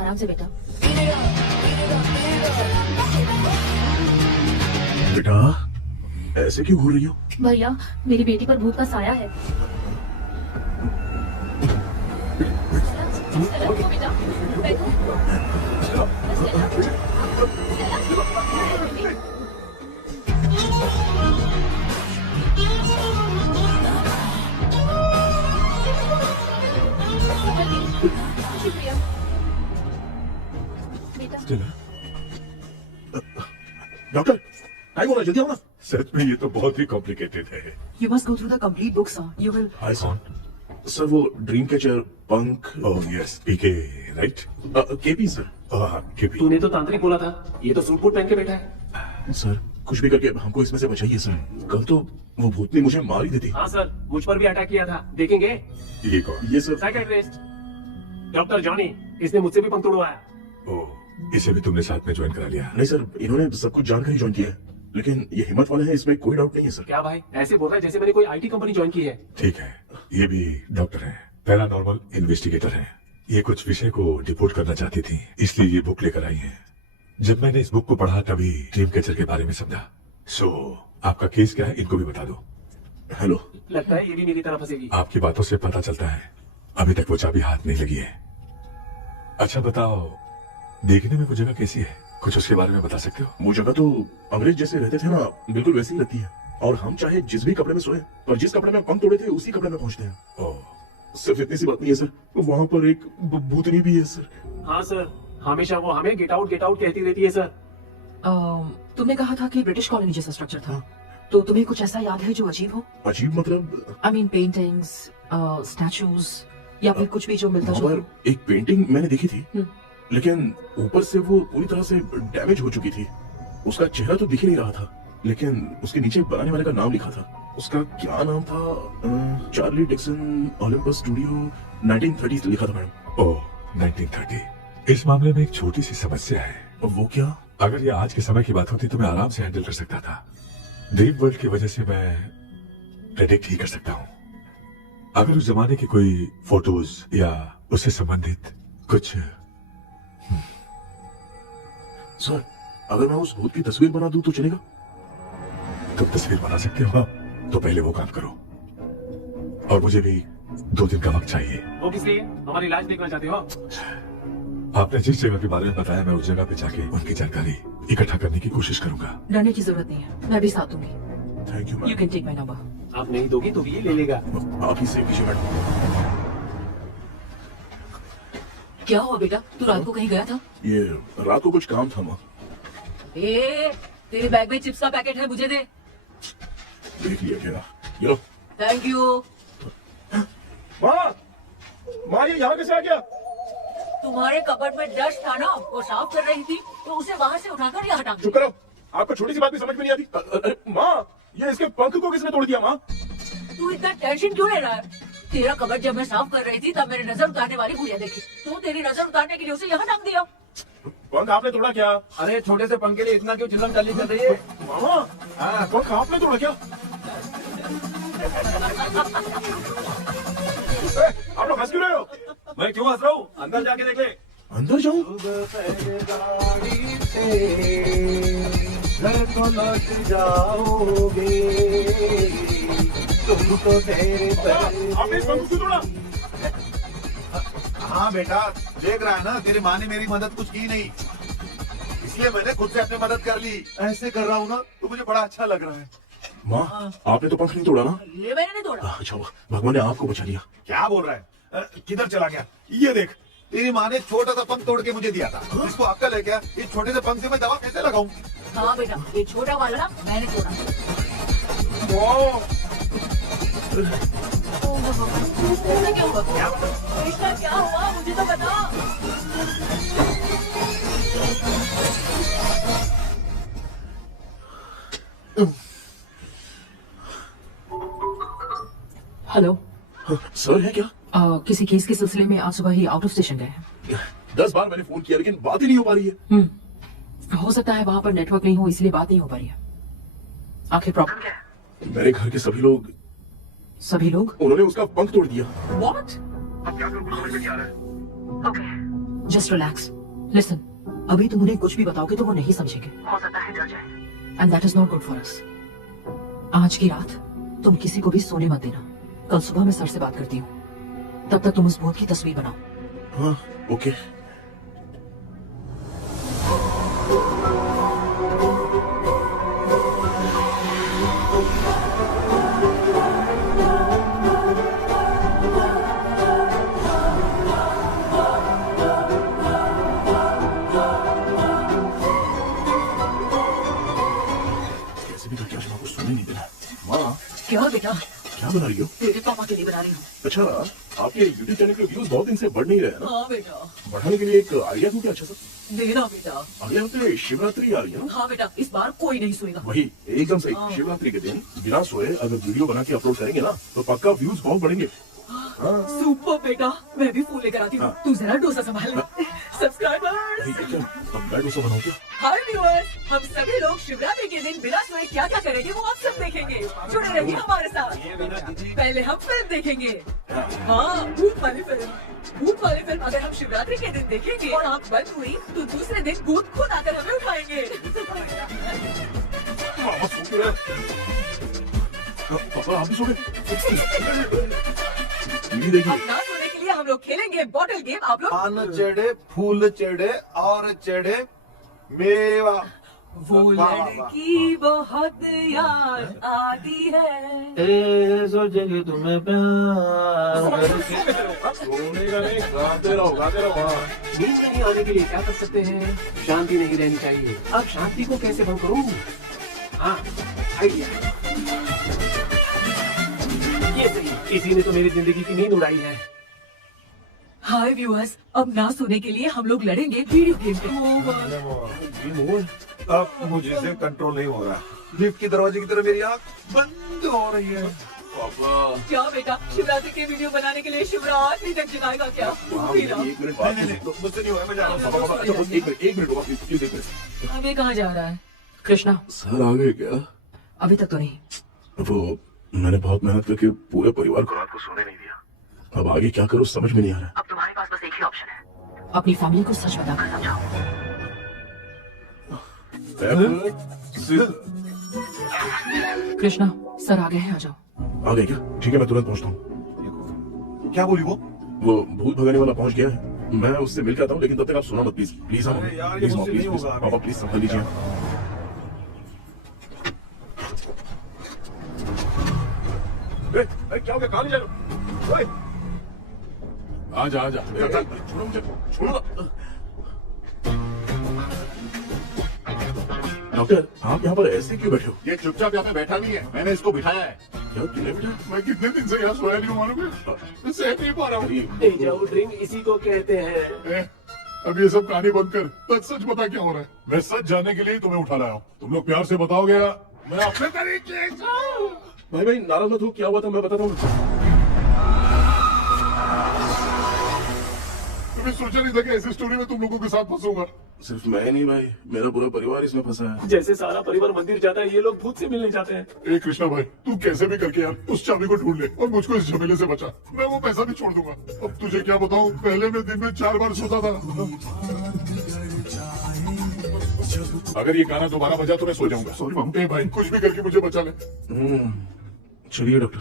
आराम से बेटा। बेटा ऐसे क्यों घूर रही हो? भैया मेरी बेटी पर भूत का साया है। बेटा बैठो। शुक्रिया बेटा। डॉक्टर टाइम हो रहा है, जल्दी आओ ना। सच में ये तो बहुत ही कॉम्प्लिकेटेड है। You must go through the complete book, sir. You will. Hi sir, वो ड्रीम कैचर पंख। ओह यस, पीके राइट? KP sir. केपी। तूने तो तांत्रिक बोला था, ये तो सूट बूट पहन के बैठा है। सर कुछ भी करके हमको इसमें से बचाइए सर, कल तो वो भूतनी मुझे मार ही देती। हाँ सर, मुझ पर भी अटैक किया था, देखेंगे? ये कौन? ये सर साइकियाट्रिस्ट डॉक्टर जॉनी, इसने मुझसे भी पंख तोड़वाया। ओह, इसे भी तुमने साथ में ज्वाइन करा लिया? नहीं सर, इन्होंने सब कुछ जानकर ही ज्वाइन किया है, लेकिन ये हिम्मत वाले हैं, इसमें कोई डाउट नहीं है सर। क्या भाई ऐसे बोल रहा है जैसे मैंने कोई आईटी कंपनी ज्वाइन की है। ठीक है, ये भी डॉक्टर हैं, पैरानॉर्मल इन्वेस्टिगेटर हैं। ये कुछ विषय को रिपोर्ट करना चाहती थी, इसलिए ये बुक लेकर आई हैं। जब मैंने इस बुक को पढ़ा तभी ड्रीम कैचर के बारे में समझा। सो आपका केस क्या है, इनको भी बता दो। हेलो। लगता है ये भी मेरी तरह फंसेगी। आपकी बातों से पता चलता है अभी तक वो चाबी हाथ नहीं लगी है। अच्छा बताओ, देखने में वो जगह कैसी है, कुछ उसके बारे में बता सकते हो? वो जगह तो अंग्रेज जैसे रहते थे ना, बिल्कुल वैसी ही लगती है। और हम चाहे जिस भी कपड़े में सोए, पर जिस कपड़े में पंख तोड़े थे उसी कपड़े में पहुंचते हैं। ओह, सिर्फ इतनी सी बात नहीं है सर, वहाँ पर एक भूतनी भी है सर। हाँ सर, हमेशा वो हमें गेट आउट कहती रहती है सर। तुमने कहा था कि ब्रिटिश कॉलोनी जैसा स्ट्रक्चर था, तो तुम्हें कुछ ऐसा याद है जो अजीब हो? अजीब मतलब? आई मीन पेंटिंग्स, स्टैचूज या फिर कुछ भी जो मिलता वहाँ जुलता। पर एक पेंटिंग मैंने देखी थी, लेकिन ऊपर से वो पूरी तरह से डैमेज हो चुकी थी। उसका चेहरा तो दिख ही नहीं रहा था, लेकिन उसके नीचे बनाने वाले का नाम लिखा था। उसका क्या नाम था? चार्ली डिक्सन ओलंपस स्टूडियो 1930 लिखा था मैडम। ओह 1930। इस मामले में एक छोटी सी समस्या है। वो क्या? अगर ये आज के समय की बात होती तो मैं आराम से हैंडल कर सकता था। ड्रीम वर्ल्ड की वजह से मैं प्रेडिक्ट ही कर सकता हूँ। अगर उस जमाने की कोई फोटोज या उससे संबंधित कुछ। सर अगर मैं उस भूत की तस्वीर बना दूं तो चलेगा? तुम तस्वीर बना सकते हो? तो पहले वो काम करो, और मुझे भी 2 दिन का वक्त चाहिए। वो किस लिए? हमारी इलाज देखना चाहते हो? आपने जिस जगह के बारे में बताया, मैं उस जगह पे जाके उनकी जानकारी इकट्ठा करने की कोशिश करूंगा। डरने की जरूरत नहीं है, मैं भी साथ दूंगी। Thank you you can take my number. आप नहीं दोगी तो भी ये ले लेगा। आप ही से कीजिए मैडम। क्या हुआ बेटा, तू रात को कहीं गया था? ये रात को कुछ काम था माँ। ए, तेरे बैग में चिप्स का पैकेट है, मुझे दे। देख लिया क्या? ये लो। Thank you. माँ ये यहाँ कैसे आ गया? तुम्हारे कबर्ड में डस्ट था ना, वो साफ कर रही थी तो उसे वहाँ से उठाकर यहाँ टांग चुप करो, आपको छोटी सी बात भी समझ में नहीं आती। अरे माँ, ये इसके पंख को किसने तोड़ दिया? माँ तू इतना टेंशन क्यों ले रहा है? तेरा कबर्ड जब मैं साफ कर रही थी तब मेरी नजर उतारने वाली गुड़िया देखी, तो तेरी नजर उतारने के लिए उसे यहाँ टांग दिया। पंख आपने तोड़ा क्या? अरे छोटे से पंख के लिए इतना क्यों चिल्लम चाली चल रही है? मामा, पंख आपने तोड़ा क्या? आप लोग हंस क्यों रहे हो? मैं क्यों हंस रहा हूँ? अंदर जाके देख ले। अंदर जाऊं? आपने इस पंख क्यों तोड़ा? हाँ बेटा, देख रहा है ना, तेरी माँ ने मेरी मदद कुछ की नहीं, इसलिए मैंने खुद से अपनी मदद कर ली। ऐसे कर रहा हूँ ना तो मुझे बड़ा अच्छा लग रहा है। माँ, आपने तो पंख नहीं तोड़ा ना? ये मैंने नहीं तोड़ा। अच्छा, भगवान ने आपको बचा लिया। क्या बोल रहा है? किधर चला गया? ये देख, तेरी माँ ने छोटा सा पंख तोड़ के मुझे दिया था। इसको अक्कल है क्या? इस छोटे से पंख से मैं दवा कैसे लगाऊं? हाँ बेटा, ये छोटा वाला ना मैंने तोड़ा। ऐसा क्या हुआ? कृष्णा क्या हुआ, मुझे तो बता। हेलो सर है क्या? किसी केस के सिलसिले में आज सुबह ही आउट ऑफ स्टेशन गए हैं। 10 बार मैंने फोन किया लेकिन बात ही नहीं हो पा रही है। हो सकता है वहाँ पर नेटवर्क नहीं हो, इसलिए बात नहीं हो पा रही है। आखिर प्रॉब्लम क्या है? मेरे घर के सभी लोग उन्होंने उसका पंख तोड़ दिया। What? अब क्या करूं, कुछ समझ में नहीं आ रहा है। Okay. Just relax. Listen. अभी तुम उन्हें कुछ भी बताओगे तो वो नहीं समझेंगे। हो सकता है डर जाए। And that is not good for us. आज की रात तुम किसी को भी सोने मत देना। कल सुबह मैं सर से बात करती हूँ। तब तक तुम उस भूत की तस्वीर बनाओ। हाँ, ओके। क्या बेटा? क्या बना रही हो? तेरे पापा के लिए बना रही हूँ। अच्छा, आपके यूट्यूब चैनल के व्यूज बहुत दिन से बढ़ नहीं रहे हैं ना? हाँ बेटा। बढ़ाने के लिए एक आइडिया दूं क्या अच्छा सा? देना बेटा। अगले हफ्ते शिवरात्रि आ रही है ना? हाँ बेटा, इस बार कोई नहीं सोएगा। वही एकदम सही। शिवरात्रि के दिन बिना सोए अगर वीडियो बना के अपलोड करेंगे ना तो पक्का व्यूज बहुत बढ़ेंगे। सुपर बेटा, मैं भी फूल लेकर आती हूँ। तू जरा डोसा संभाल ले। सब्सक्राइबर्स। अब मैं डोसा बनाऊं क्या? हाय व्यूअर्स, हम सभी लोग शिवरात्रि के दिन बिना सोए क्या क्या करेंगे वो आप सब देखेंगे। जुड़े रहिए हमारे साथ। पहले हम फिल्म देखेंगे। हाँ, भूत वाली फिल्म। भूत वाली फिल्म अगर हम शिवरात्रि के दिन देखेंगे और आँख बंद हुई तो दूसरे दिन भूत खुद आकर हमें उठाएंगे। पापा आप भी सो गए? देखिए, अब ना सोने के लिए हम लोग खेलेंगे बॉटल गेम। आप लोग पान चढ़े, फूल चढ़े और चढ़े मेवा। वो लड़की बहुत याद आती है। सोचेंगे तुम्हें प्यार। सोने का नहीं, गाते रहो। नींद नहीं आने के लिए क्या कर सकते हैं? शांति नहीं रहनी चाहिए। अब शांति को कैसे भंग करूं? हाँ, आइडिया। ये सही, किसी ने तो मेरी जिंदगी की नींद उड़ाई है। हाय व्यूअर्स, अब ना सोने के लिए हम लोग लड़ेंगे वीडियो गेम पे। अब मुझे से कंट्रोल नहीं हो रहा। लिफ्ट की दरवाजे की तरफ मेरी आँख बंद हो रही है। क्या बेटा, शिवरात्रि के वीडियो बनाने के लिए शिवरात्रि तक जगाएगा क्या? एक मिनट नहीं, मुझसे नहीं हो रहा, मैं जा रहा हूँ। एक मिनट होगा प्लीज, एक मिनट। अभी कहाँ जा रहा है? कृष्णा, सर आ गए क्या? अभी तक तो नहीं। वो मैंने बहुत मेहनत करके पूरे परिवार को रात को सोने नहीं दिया। अब आगे क्या करूं समझ में नहीं आ रहा। अब तुम्हारे पास बस एक ही ऑप्शन है, अपनी फैमिली को सच बताकर समझाओ। कृष्णा, सर आ गए हैं, आ जाओ। आ गए क्या? ठीक है, मैं तुरंत पहुंचता हूँ। क्या बोली वो? भूत भगाने वाला पहुंच गया है। मैं उससे मिल के आता हूँ, लेकिन तब तक आप सोना मत प्लीज। प्लीज पापा प्लीज संभाल लीजिए। क्या हो गया? कहाँ ले जा रहे हो? आजा छोड़ो मुझे, छोड़ो। डॉक्टर आप यहाँ पर ऐसे क्यों बैठे हो? ये चुपचाप यहाँ पे बैठा नहीं है, मैंने इसको बिठाया है। क्या तूने बेटा? मैं कितने दिन से यहाँ सोया नहीं हूँ मालूम है? सह नहीं पा रहा हूँ। डेजाऊ ड्रीम इसी को कहते हैं। अब ये सब कहानी बंद कर, सच बता क्या हो रहा है। मैं सच जानने के लिए तुम्हें उठा लाया हूँ, तुम लोग प्यार से बताओगे या मैं अपने तरीके से। भाई नाराज मत हो, क्या हुआ था मैं बताता हूँ। तुम्हें सोचा नहीं था कि ऐसी स्टोरी में तुम लोगों के साथ फंसूंगा। सिर्फ मैं नहीं भाई, मेरा पूरा परिवार इसमें फंसा है। जैसे सारा परिवार मंदिर जाता है, ये लोग भूत से मिलने जाते हैं। ए कृष्णा भाई, तू कैसे भी करके यार उस चाबी को ढूंढ ले और मुझको इस झमेले से बचा। मैं वो पैसा भी छोड़ दूंगा। अब तुझे क्या बताऊं, पहले मैं दिन में 4 बार सोता था। अगर ये गाना दोबारा बजा तो मैं सो जाऊंगा। सॉरी मामू। भाई कुछ भी करके मुझे बचा ले। चलिए डॉक्टर।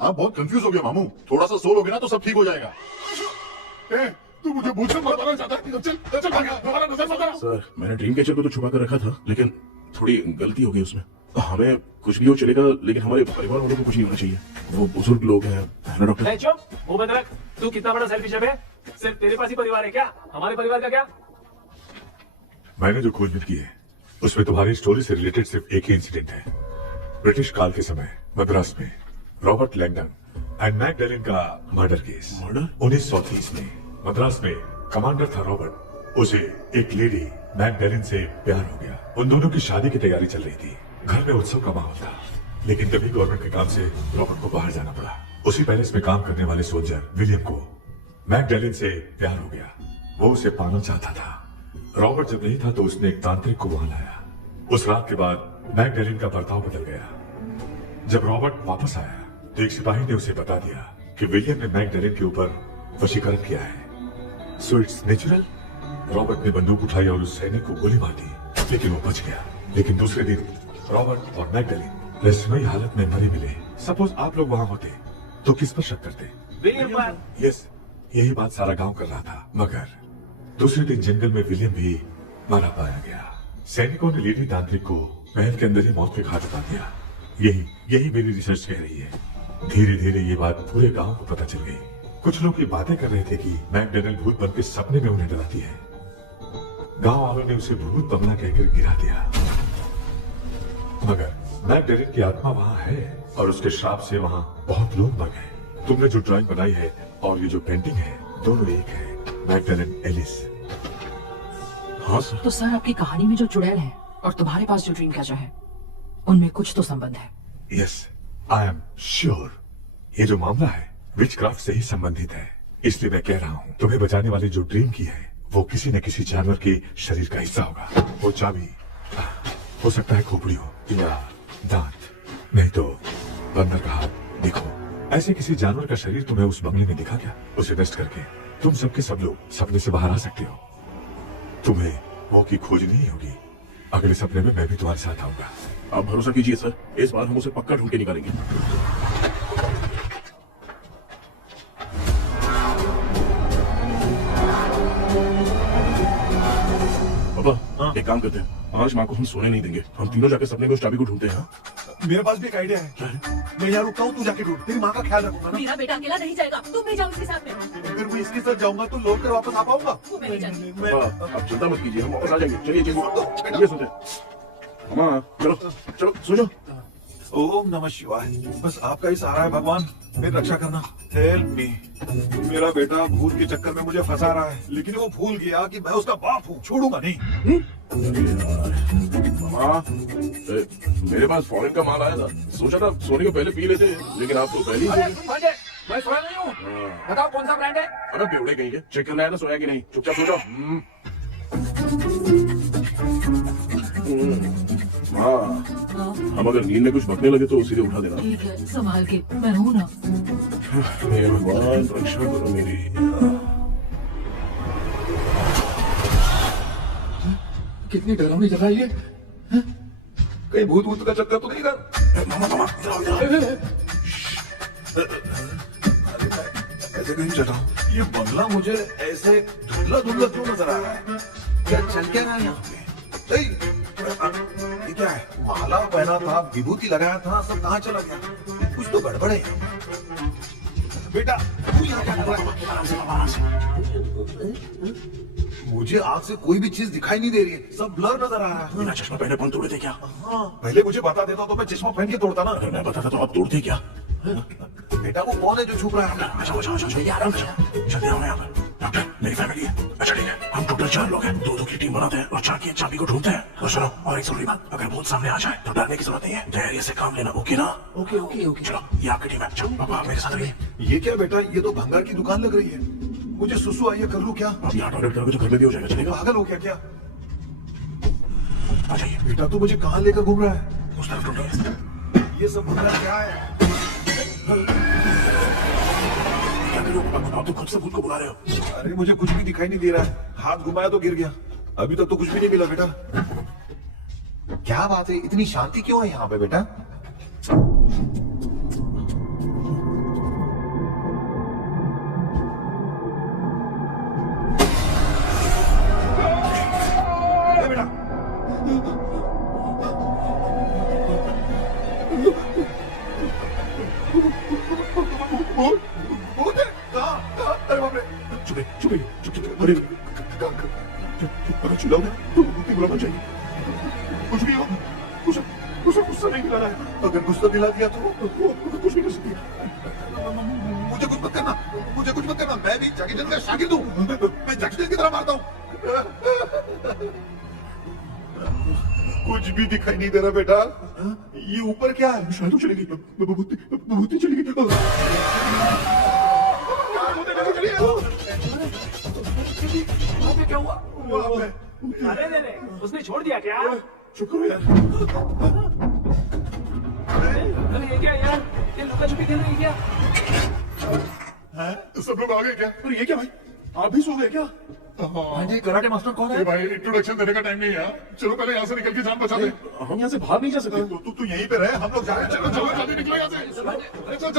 आप बहुत कंफ्यूज हो गए मामू, थोड़ा सा सो लोगे ना तो सब ठीक हो जाएगा। तू मुझे भूत से मारना चाहता है? चल दोबारा नजर मत आना। सर मैंने ड्रीम कैचर को तो छुपा कर रखा था, लेकिन थोड़ी गलती हो गई उसमें। हमें कुछ भी हो चलेगा, लेकिन हमारे परिवार वालों को कुछ नहीं होना चाहिए। वो बुजुर्ग लोग हैं, है ना डॉक्टर? चुप, मुंह बंद रख। तू कितना बड़ा सेल्फिश है? सिर्फ तेरे पास ही परिवार है क्या? हमारे परिवार का क्या? मैंने जो खोजबीन की है उसमें तुम्हारी स्टोरी से रिलेटेड सिर्फ एक ही इंसिडेंट है। ब्रिटिश काल के समय मद्रास में रॉबर्ट लैंगडन एंड मैकडलिन का मर्डर केस। मर्डर? 1930 में मद्रास में कमांडर था रॉबर्ट, उसे एक लेडी मैकडलिन से प्यार हो गया। उन दोनों की शादी की तैयारी चल रही थी, घर में उत्सव का माहौल था। लेकिन तभी गवर्नमेंट के काम से रॉबर्ट को बाहर जाना पड़ा। उसी पैलेस में काम करने वाले सोल्जर विलियम को मैकडलिन से प्यार हो गया, वो उसे पाना चाहता था। रॉबर्ट जब नहीं था तो उसने एक तांत्रिक को वहां लाया। उस रात के बाद मैकडलिन का बर्ताव बदल गया। जब रॉबर्ट वापस आया तो एक सिपाही ने उसे बता दिया कि विलियम ने मैकडलिन के ऊपर वशीकरण किया है। So it's natural. रॉबर्ट ने बंदूक उठाई और उस सैनिक को गोली मार दी, लेकिन वो बच गया। लेकिन दूसरे दिन रॉबर्ट और मैकडलिन रहस्यमयी हालत में मरे मिले। सपोज आप लोग वहां होते तो किस पर शक करते? विलियम पर। यस, यही बात सारा गांव कर रहा था। मगर दूसरे दिन जंगल में विलियम भी मारा पाया गया। सैनिकों ने लेडी तांत्रिक को महल के अंदर ही मौत के घाट उतार दिया। यही मेरी रिसर्च कह रही है। धीरे धीरे ये बात पूरे गांव को पता चल गई। कुछ लोग ये बातें कर रहे थे कि मैकडलिन भूत बन के सपने में उन्हें डराती है। गांव वालों ने उसे भूत बंगला कहकर गिरा दिया। मगर मैकडलिन की आत्मा वहां है और उसके श्राप से वहां बहुत लोग मर गए। तुमने जो ड्राइंग बनाई है और ये जो पेंटिंग है, दोनों एक है। मैकडलिन एलिस। हाँ सर। तो सर आपकी कहानी में जो चुड़ैल है और तुम्हारे पास जो ड्रीम कैचर है, उनमें कुछ तो संबंध है। यस, आई एम श्योर ये जो मामला है विचक्राफ्ट से ही संबंधित है। इसलिए मैं कह रहा हूँ, तुम्हें बचाने वाली जो ड्रीम की है वो किसी न किसी जानवर के शरीर का हिस्सा होगा। वो चाबी हो सकता है खोपड़ी हो या दांत, नहीं तो बंदर का हाथ। देखो, ऐसे किसी जानवर का शरीर तुम्हें उस बंगले में दिखा क्या? उसे नष्ट करके तुम सबके सब लोग सपने से बाहर आ सकते हो। तुम्हें वो की खोजनी ही होगी। अगले सपने में मैं भी तुम्हारे साथ आऊंगा। आप भरोसा कीजिए सर, इस बार हम उसे पक्का ढूंढ के निकालेंगे। पापा एक काम करते हैं, आज माँ को हम सोने नहीं देंगे। हम तीनों जाके सपने में उस चाबी को ढूंढते हैं। मेरे पास भी एक आइडिया है। मैं यहाँ रुकता हूँ, तू जाके ढूंढ। तेरी माँ का ख्याल रखूंगा ना। मेरा बेटा अकेला नहीं जाएगा, तुम भी जाओ इसके साथ में। अगर मैं इसके साथ जाऊंगा तो लौट कर वापस आ पाऊंगा? वो मैं नहीं जानती। पापा आप चिंता मत कीजिए, हम वापस आ जाएंगे। चलिए चलिए सोते। माँ चलो चलो सो जाओ। ओम नमः शिवाय। बस आपका ही सहारा है भगवान, मेरी रक्षा करना। Help me. मेरा बेटा भूत के चक्कर में मुझे फंसा रहा है, लेकिन वो भूल गया कि मैं उसका बाप हूँ। छोड़ूंगा नहीं। माँ मेरे पास फॉरेन का माल आया था, सोचा था सोने को पहले पी लेते, लेकिन आप तो पहले ही अरे तुम भांजे, मैं सोया नहीं हूँ। बताओ कौन सा ब्रांड है? अरे बेवड़े कहेंगे, चेक करना है तो सोया कि नहीं। चुपचाप सो जाओ। हाँ, हम अगर नींद में कुछ बकने लगे तो सीधे उठा देना। ठीक है, संभाल के, मैं हूँ ना। हे भगवान रक्षा करो मेरी। कितनी डरावनी जगह है ये। कहीं भूत भूत का चक्कर तो नहीं कर? मामा ऐसे कहीं चल रहा हूँ। ये बंगला मुझे ऐसे धुंधला धुंधला क्यों नजर आ रहा है? क्या चल क्या रहा है यहाँ पे? ये क्या है? माला पहना था, विभूति लगाया था, सब कहाँ चला गया? कुछ तो गड़बड़ है। बेटा तू यहाँ क्या कर रहा है? मुझे आग से कोई भी चीज दिखाई नहीं दे रही है, सब ब्लर नजर आ रहा है। बिना चश्मा पहने बंद तोड़े थे क्या? हाँ, पहले मुझे बता देता तो मैं चश्मा पहन के तोड़ता ना। अगर मैं बताता तो आप तोड़ते क्या? बेटा वो कौन है जो छुप रहा है? अच्छा जल्दी आराम से चलते हैं यहाँ पर। डॉक्टर मेरी फैमिली है। अच्छा ठीक है, हम टोटल 4 लोग हैं, 2-2 की टीम बनाते हैं और 4 की चाबी को ढूंढते हैं। और सुनो, और एक जरूरी बात, अगर भूत सामने आ जाए तो डरने की जरूरत नहीं है, धैर्य से काम लेना। ओके ना? ओके। चलो ये आपकी टीम है। चलो पापा मेरे साथ रहिए। ये क्या बेटा, ये तो भंगार की दुकान लग रही है। मुझे सुसु आई है, कर लूं क्या? आप यहाँ टॉयलेट करोगे तो घर में भी हो जाएगा, चलेगा? पागल हो क्या? आ जाइए। बेटा तू मुझे कहाँ लेकर घूम रहा है? उस तरफ ढूंढिए। ये सब भंगार क्या है? क्या कर रहे हो पापा? आप तो खुद से भूत को बुला रहे हो। अरे मुझे कुछ भी दिखाई नहीं दे रहा है, हाथ घुमाया तो गिर गया। अभी तक तो कुछ भी नहीं मिला बेटा। क्या बात है, इतनी शांति क्यों है यहाँ पे बेटा? चुप अगर चिल्लाओगे तो मुक्ति बुलाना चाहिए। कुछ भी हो, उसे गुस्सा नहीं दिलाना है। अगर गुस्सा दिला दिया तो कुछ भी कर सकती है। मुझे कुछ मत करना, मैं भी जैकी चैन का शागिर्द हूँ। मैं जैकी चैन की तरह मारता हूँ। कुछ भी दिखाई नहीं दे रहा बेटा। ये ऊपर क्या है? शायद वो चलेगी, भूति चलेगी। क्या हुआ? अरे उसने छोड़ दिया क्या? शुक्र है यार। अरे ये क्या यार, ये लुका छुपी खेल रही क्या? सब लोग आ गए क्या? अरे ये क्या भाई, आप भी सो गए क्या? हाँ जी, कराटे मास्टर कौन है? भाई इंट्रोडक्शन देने का टाइम नहीं है। चलो पहले यहाँ से निकल के जान बचा दे। हम यहाँ से बाहर नहीं जा सकते। तू यहीं पे रहे, हम लोग जा रहे हैं। चलो जल्दी निकलो यहाँ से। चल।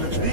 लक्ष्मी,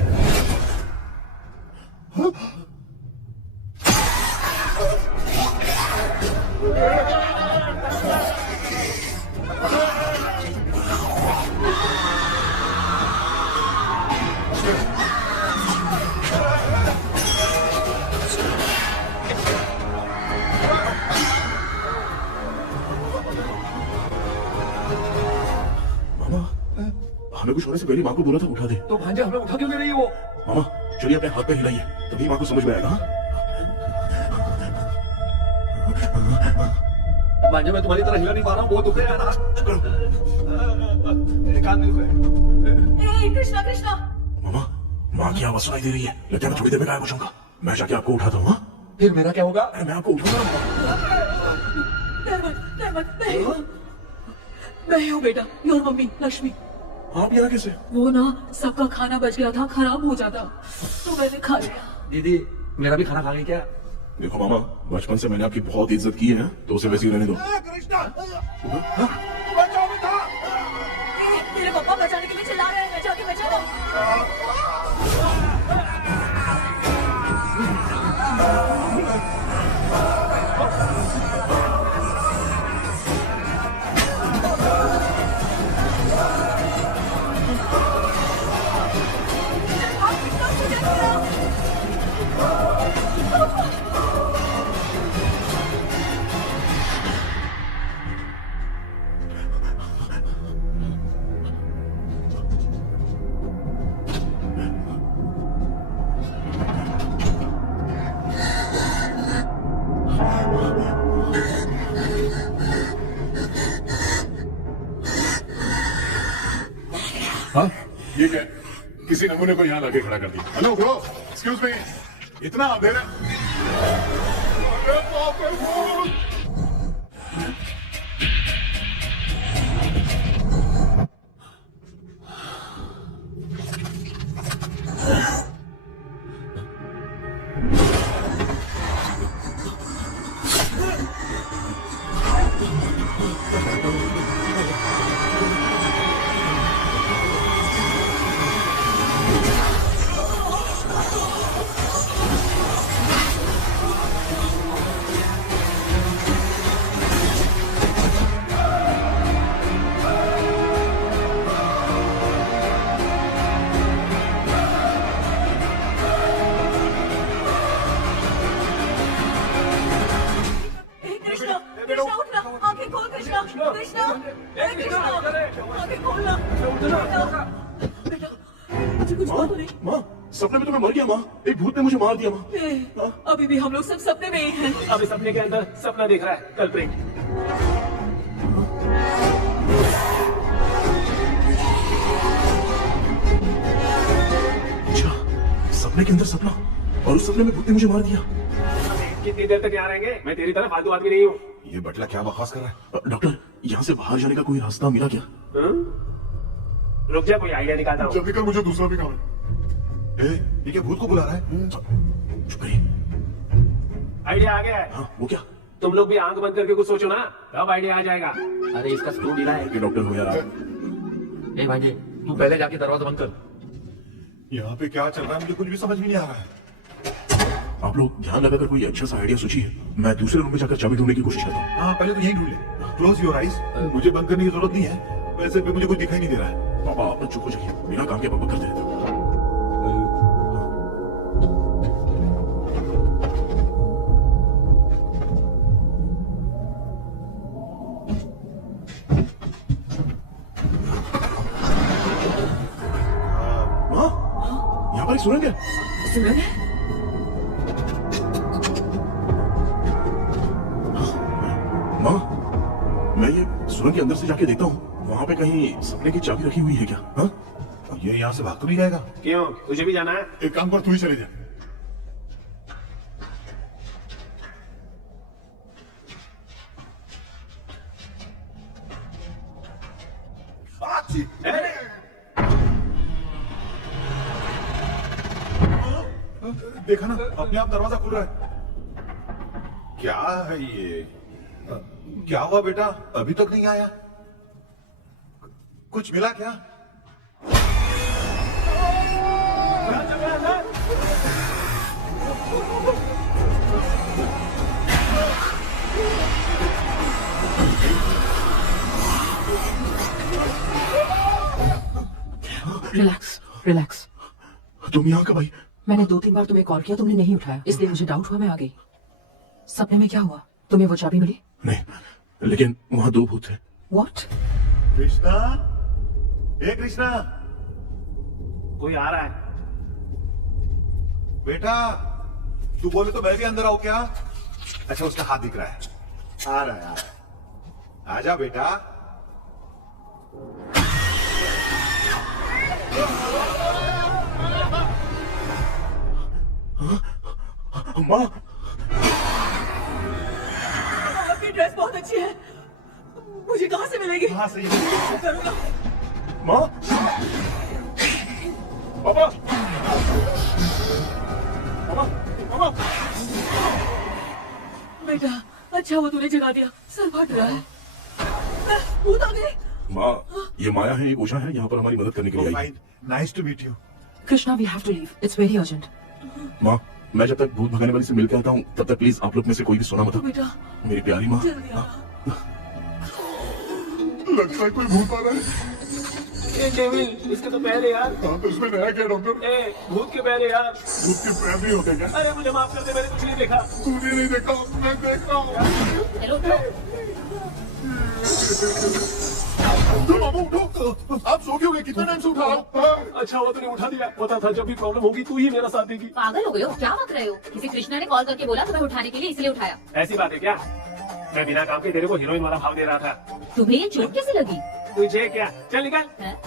हमें कुछ होने से पहले माँ को बोला था उठा दे। तो भांजा हमें उठा क्यों ले रही है वो? मामा चलिए अपने हाथ पे हिलाइए, तभी माँ को समझ में आएगा। भांजा मैं तुम्हारी तरह हिला नहीं पा रहा हूँ, बहुत दुख है ना। कान में कृष्णा कृष्णा। मामा माँ की आवाज सुनाई दे रही है, लगता है मैं थोड़ी देर में गायब हो जाऊंगा। मैं जाके आपको उठाता हूँ। फिर मेरा क्या होगा? मैं आपको उठाऊंगा। मैं हूँ बेटा, योर मम्मी लक्ष्मी। आप यहाँ कैसे? वो ना सबका खाना बच गया था, खराब हो जाता तो मैंने खा लिया। दीदी मेरा भी खाना खा गई क्या? देखो मामा, बचपन से मैंने आपकी बहुत इज्जत की है, तो उसे वैसे ही रहने दो। मेरे पापा बचाने के लिए चिल्ला रहे हैं, जाके बचाओ। हाँ ये क्या? किसी नमूने को यहाँ लाके खड़ा कर दिया। हेलो ब्रो, एक्सक्यूज मी, इतना अंधेरा। अरे बाप रे बाप। बेटा कृष्णा उठना, आंखें खोल कृष्णा, कृष्णा, ए कृष्णा, आंखें खोलना, बेटा, मुझे कुछ हुआ तो नहीं? माँ, सपने में तो मैं मर गया माँ, एक भूत ने मुझे मार दिया माँ। ए, अभी भी हम लोग सब सपने में ही हैं। अब इस सपने के अंदर सपना देख रहा है कल्प्रिट। अच्छा, सपने के अंदर सपना, और उस सपने में भूत ने मुझे मार दिया। कितनी देर तक यहाँ रहेंगे? मैं तेरी तरह फालतू आदमी नहीं हूँ। ये बटला क्या बकवास कर रहा है? डॉक्टर, यहाँ से बाहर जाने का कोई रास्ता मिला क्या? रुक जा, कोई आइडिया निकालता हूँ। जल्दी कर, मुझे दूसरा भी काम है। ये क्या भूत को बुला रहा है? चुप करिए। आइडिया आ गया है। हाँ, वो क्या? तुम लोग भी आंख बंद करके कुछ सोचो ना, तब आइडिया आ जाएगा। अरे इसका स्क्रू ढीला है। ये डॉक्टर हो यार आप। ए भाई, तू पहले जाके दरवाजा बंद कर। यहाँ पे क्या चल रहा है मुझे कुछ भी समझ में नहीं आ रहा है। आप लोग ध्यान लगाकर कोई अच्छा सा आइडिया सोचिए, मैं दूसरे रूम में जाकर चाबी ढूंढने की कोशिश करता हूँ। हाँ, पहले तो यही ढूंढ ले। Close your eyes. मुझे बंद करने की जरूरत नहीं है, वैसे भी मुझे कुछ दिखाई नहीं दे रहा है। पापा, आप चुप हो जाइए, बिना काम के बकबक करते रहते हो। माँ, यहाँ पर एक सुरंग है। सुरंग है? माँ, मैं ये सुरंग के अंदर से जाके देखता हूँ, वहाँ पे कहीं सपने की चाबी रखी हुई है क्या? हाँ? ये यहाँ से भाग तो नहीं जाएगा? क्यों, तुझे भी जाना है? एक काम कर, तू ही चले जा। देखा ना, अपने आप दरवाजा खुल रहा है। क्या है ये? क्या हुआ बेटा, अभी तक नहीं आया? कुछ मिला क्या? Relax, relax. तुम यहाँ कब आई? मैंने 2-3 बार तुम्हें कॉल किया, तुमने नहीं उठाया, इसलिए मुझे डाउट हुआ, मैं आ गई। सपने में क्या हुआ? तुम्हें वो चाबी मिली? नहीं, लेकिन वहाँ 2 भूत थे। व्हाट? कृष्णा, हे कृष्णा, कोई आ रहा है। बेटा तू बोले तो मैं भी अंदर आऊं क्या? अच्छा, उसका हाथ दिख रहा है, आ रहा है, आ रहा है। आजा बेटा। माँ, आपकी ड्रेस बहुत अच्छी है, मुझे कहाँ से मिलेगी? कहाँ से? करूँगा। माँ, पापा, पापा, पापा। बेटा, अच्छा वो तूने जगा दिया, सर फट रहा है। भूत आ गए। माँ, ये माया है, एक उषा है, यहाँ पर हमारी मदद करने के लिए आई है। Nice to meet you. Krishna, we have to leave, it's very urgent. माँ, मैं जब तक भूत भगाने वाली से मिलकर आता हूँ, तब तक प्लीज आप लोग में से कोई भी सोना मत। बेटा, मेरी प्यारी माँ। जल्दी आना। लगता है कोई भूत आ रहा है। ए डेविल, इसके तो पैर है यार। हाँ, तो इसमें नया क्या डॉक्टर? ए, भूत के पैर है यार। भूत के पैर भी होते क्या? अरे मुझे माफ कर दे, मैंने कुछ नहीं देखा। तूने नहीं देखा, मैं देख रहा हूँ। हेलो, उठो मामू, उठो। आप सो क्यों गए? कितना टाइम से उठा रहा हूँ? अच्छा हुआ तूने उठा दिया, पता था जब भी प्रॉब्लम होगी तू ही मेरा साथ देगी। पागल हो गए हो? क्या बक रहे हो? किसी कृष्णा ने कॉल करके बोला तुम्हें उठाने के लिए, इसलिए उठाया। ऐसी बात है क्या? मैं बिना काम के तेरे को हीरोइन वाला भाव दे रहा था। तुम्हें ये चोट कैसे लगी? तुझे क्या? चल निकल।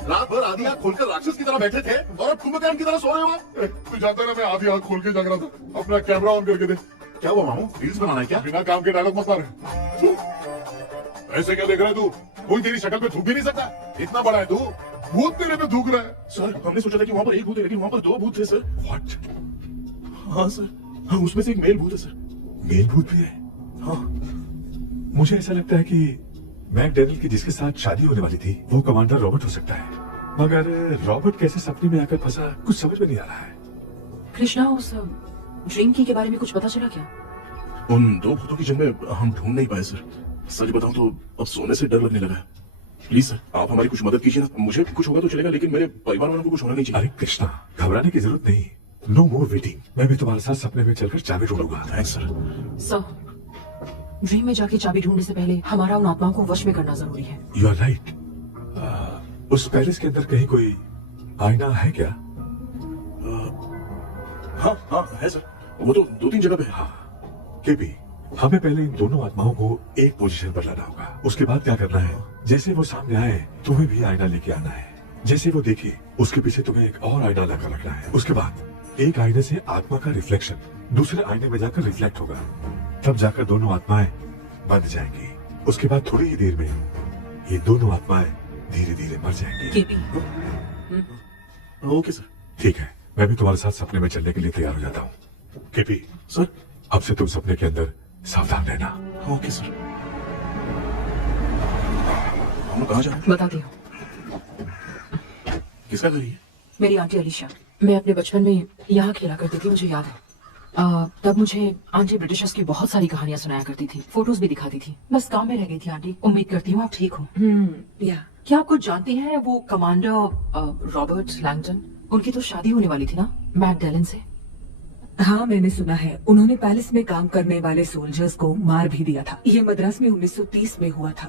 रात भर आधी आँख खोलकर राक्षस की तरह बैठे थे और अब कुंभकर्ण की तरह सो रहे हो। तू जानता है ना, मैं आधी आँख खोल के जाग रहा था। अपना कैमरा ऑन करके दे। क्या हुआ मामू, रील्स बनाना है क्या? बिना काम के डायलॉग मत मार। ऐसे क्या देख रहा है तू? कोई तेरी शक्ल पे थूक भी नहीं सकता, इतना बड़ा है तू। भूत तेरे पे थूक रहा है। सर, हमने सोचा था कि वहाँ पर एक भूत है, लेकिन वहाँ पर 2 भूत थे सर। व्हाट? हाँ सर, हाँ, उसमें से एक मेल भूत है सर। मेल भूत भी है? हाँ। मुझे ऐसा लगता है कि मैकडेनियल की जिसके साथ शादी होने वाली थी वो कमांडर रॉबर्ट हो सकता है, मगर रॉबर्ट कैसे सपने में आकर फंसा कुछ समझ में नहीं आ रहा है। कृष्णा, उस ड्रीम की के बारे में कुछ पता चला क्या? उन 2 भूतों की जगह हम ढूंढ नहीं पाए सर। सच बताऊं तो अब सोने से डर लगने लगा है। प्लीज सर, आप हमारी कुछ मदद कीजिए ना। मुझे कुछ होगा तो चलेगा, लेकिन मेरे परिवार वालों को कुछ होना नहीं चाहिए। अरे कृष्णा, घबराने की जरूरत नहीं, नो मोर वेटिंग। मैं भी तुम्हारे साथ सपने में चलकर चाबी ढूंढूंगा। Thanks sir. सर, ड्रीम में जाके चाबी ढूंढने से पहले हमारा उन आत्माओं को वश में करना जरूरी है। You are right. उस पैलेस के अंदर कहीं कोई आईना है क्या? हाँ हाँ है सर, वो तो 2-3 जगह पे है। हाँ केपी, हमें पहले इन दोनों आत्माओं को एक पोजीशन पर लाना होगा। उसके बाद क्या करना है, जैसे वो सामने आए तुम्हें भी आईना लेके आना है। जैसे वो देखे उसके पीछे तुम्हें एक और आईना लगा रखना है। उसके बाद एक आईने से आत्मा का रिफ्लेक्शन दूसरे आईने में जाकर रिफ्लेक्ट होगा, तब जाकर दोनों आत्माएं बंद जाएंगी। उसके बाद थोड़ी ही देर में ये दोनों आत्माएं धीरे धीरे मर जाएंगी। KP, okay sir. ठीक है, मैं भी तुम्हारे साथ सपने में चलने के लिए तैयार हो जाता हूँ। केपी सर, अब से तुम सपने के अंदर सावधान रहना। Okay sir. हम लोग कहाँ जा रहे हैं? बताती हूँ। किसका घर है? मेरी आंटी अलीशा। मैं अपने बचपन में यहाँ खेला करती थी, मुझे याद है। तब मुझे आंटी ब्रिटिशर्स की बहुत सारी कहानियां सुनाया करती थी, फोटोज भी दिखाती थी। बस काम में रह गई थी आंटी। उम्मीद करती हूँ आप ठीक हो। क्या आप कुछ जानती हैं वो कमांडर रॉबर्ट लैंगटन? उनकी तो शादी होने वाली थी ना मैगडेलन से। हाँ, मैंने सुना है। उन्होंने पैलेस में काम करने वाले सोल्जर्स को मार भी दिया था। ये मद्रास में 1930 में हुआ था।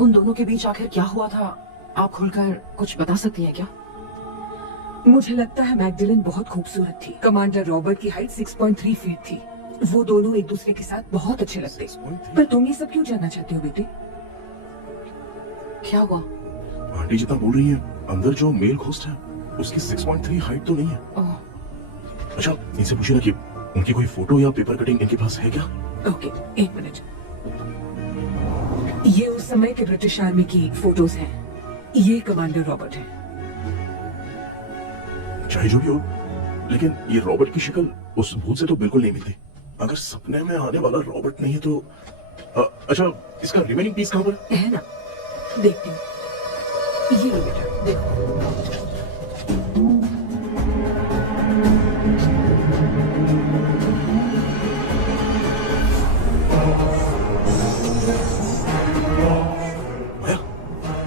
उन दोनों के बीच आखिर क्या हुआ था, आप खुलकर कुछ बता सकती हैं क्या? मुझे लगता है मैगडेलन बहुत खूबसूरत थी। कमांडर रॉबर्ट की हाइट 6.3 फीट थी। वो दोनों एक दूसरे के साथ बहुत अच्छे लगते। पर तुम ये सब क्यों जानना चाहते हो बेटे? क्या हुआ? आंटी जितना बोल रही है, अंदर जो मेल घोस्ट है उसकी 6.3 हाइट तो नहीं है। अच्छा, इनसे पूछिए ना कि उनकी कोई फोटो या पेपर कटिंग इनके पास है क्या? Okay, 1 minute. ये उस समय के ब्रिटिश आर्मी की फोटोज हैं। ये कमांडर रॉबर्ट है। चाहे जो भी हो, लेकिन ये रॉबर्ट की शक्ल उस भूत से तो बिल्कुल नहीं मिलती। अगर सपने में आने वाला रॉबर्ट नहीं है तो अच्छा, इसका रिमेनिंग पीस कहाँ पर है ना? देखती हूँ। ये लो बेटा, देखो।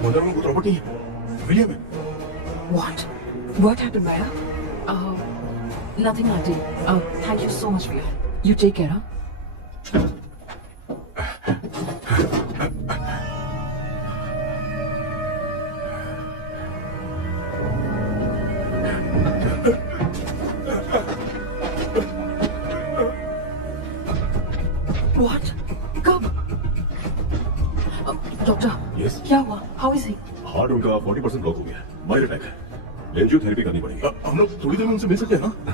वंडर वुमन को रॉबर्ट नहीं है, विलियम है। What happened, Maya? Nothing, auntie. Thank you so much for your help. You take care, huh? What? कब? Doctor, Yes? क्या हुआ? How is he? हार्ट उनका 40% ब्लॉक हो गया है, माइल्ड अटैक है। एंजियोथेरेपी करनी पड़ेगी। हम लोग थोड़ी देर में उनसे मिल सकते हैं ना?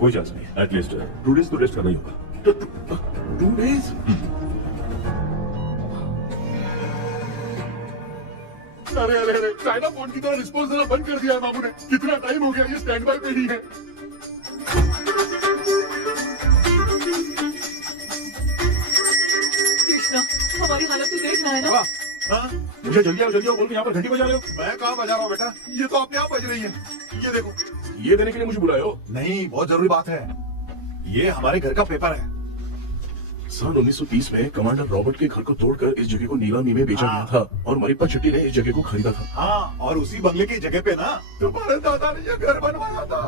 कोई चांस नहीं। एटलीस्ट 2 डेज तो रेस्ट करना ही होगा। 2 डेज? अरे अरे अरे, चाइना फोन की तरह रिस्पॉन्स देना बंद कर दिया है बाबू ने। कितना टाइम हो गया, ये स्टैंड बाय पे ही है। कृष्णा, हमारी हालत तो देख रहा है ना? हाँ? मुझे जल्दी आओ बोल के यहाँ पर घंटी बजा रहे हो। मैं कहाँ बजा रहा हूँ बेटा, ये तो अपने आप बज रही है। ये देखो। ये देने के लिए मुझे बुलाए हो? नहीं, बहुत जरूरी बात है। ये हमारे घर का पेपर है। सन 1930 में कमांडर रॉबर्ट के घर को तोड़कर इस जगह को नीलामी में बेचा गया था और मरिप्पा चिट्टी ने इस जगह को खरीदा था। हाँ, और उसी बंगले की जगह पे ना तुम्हारे दादा ने ये घर बनवाया था।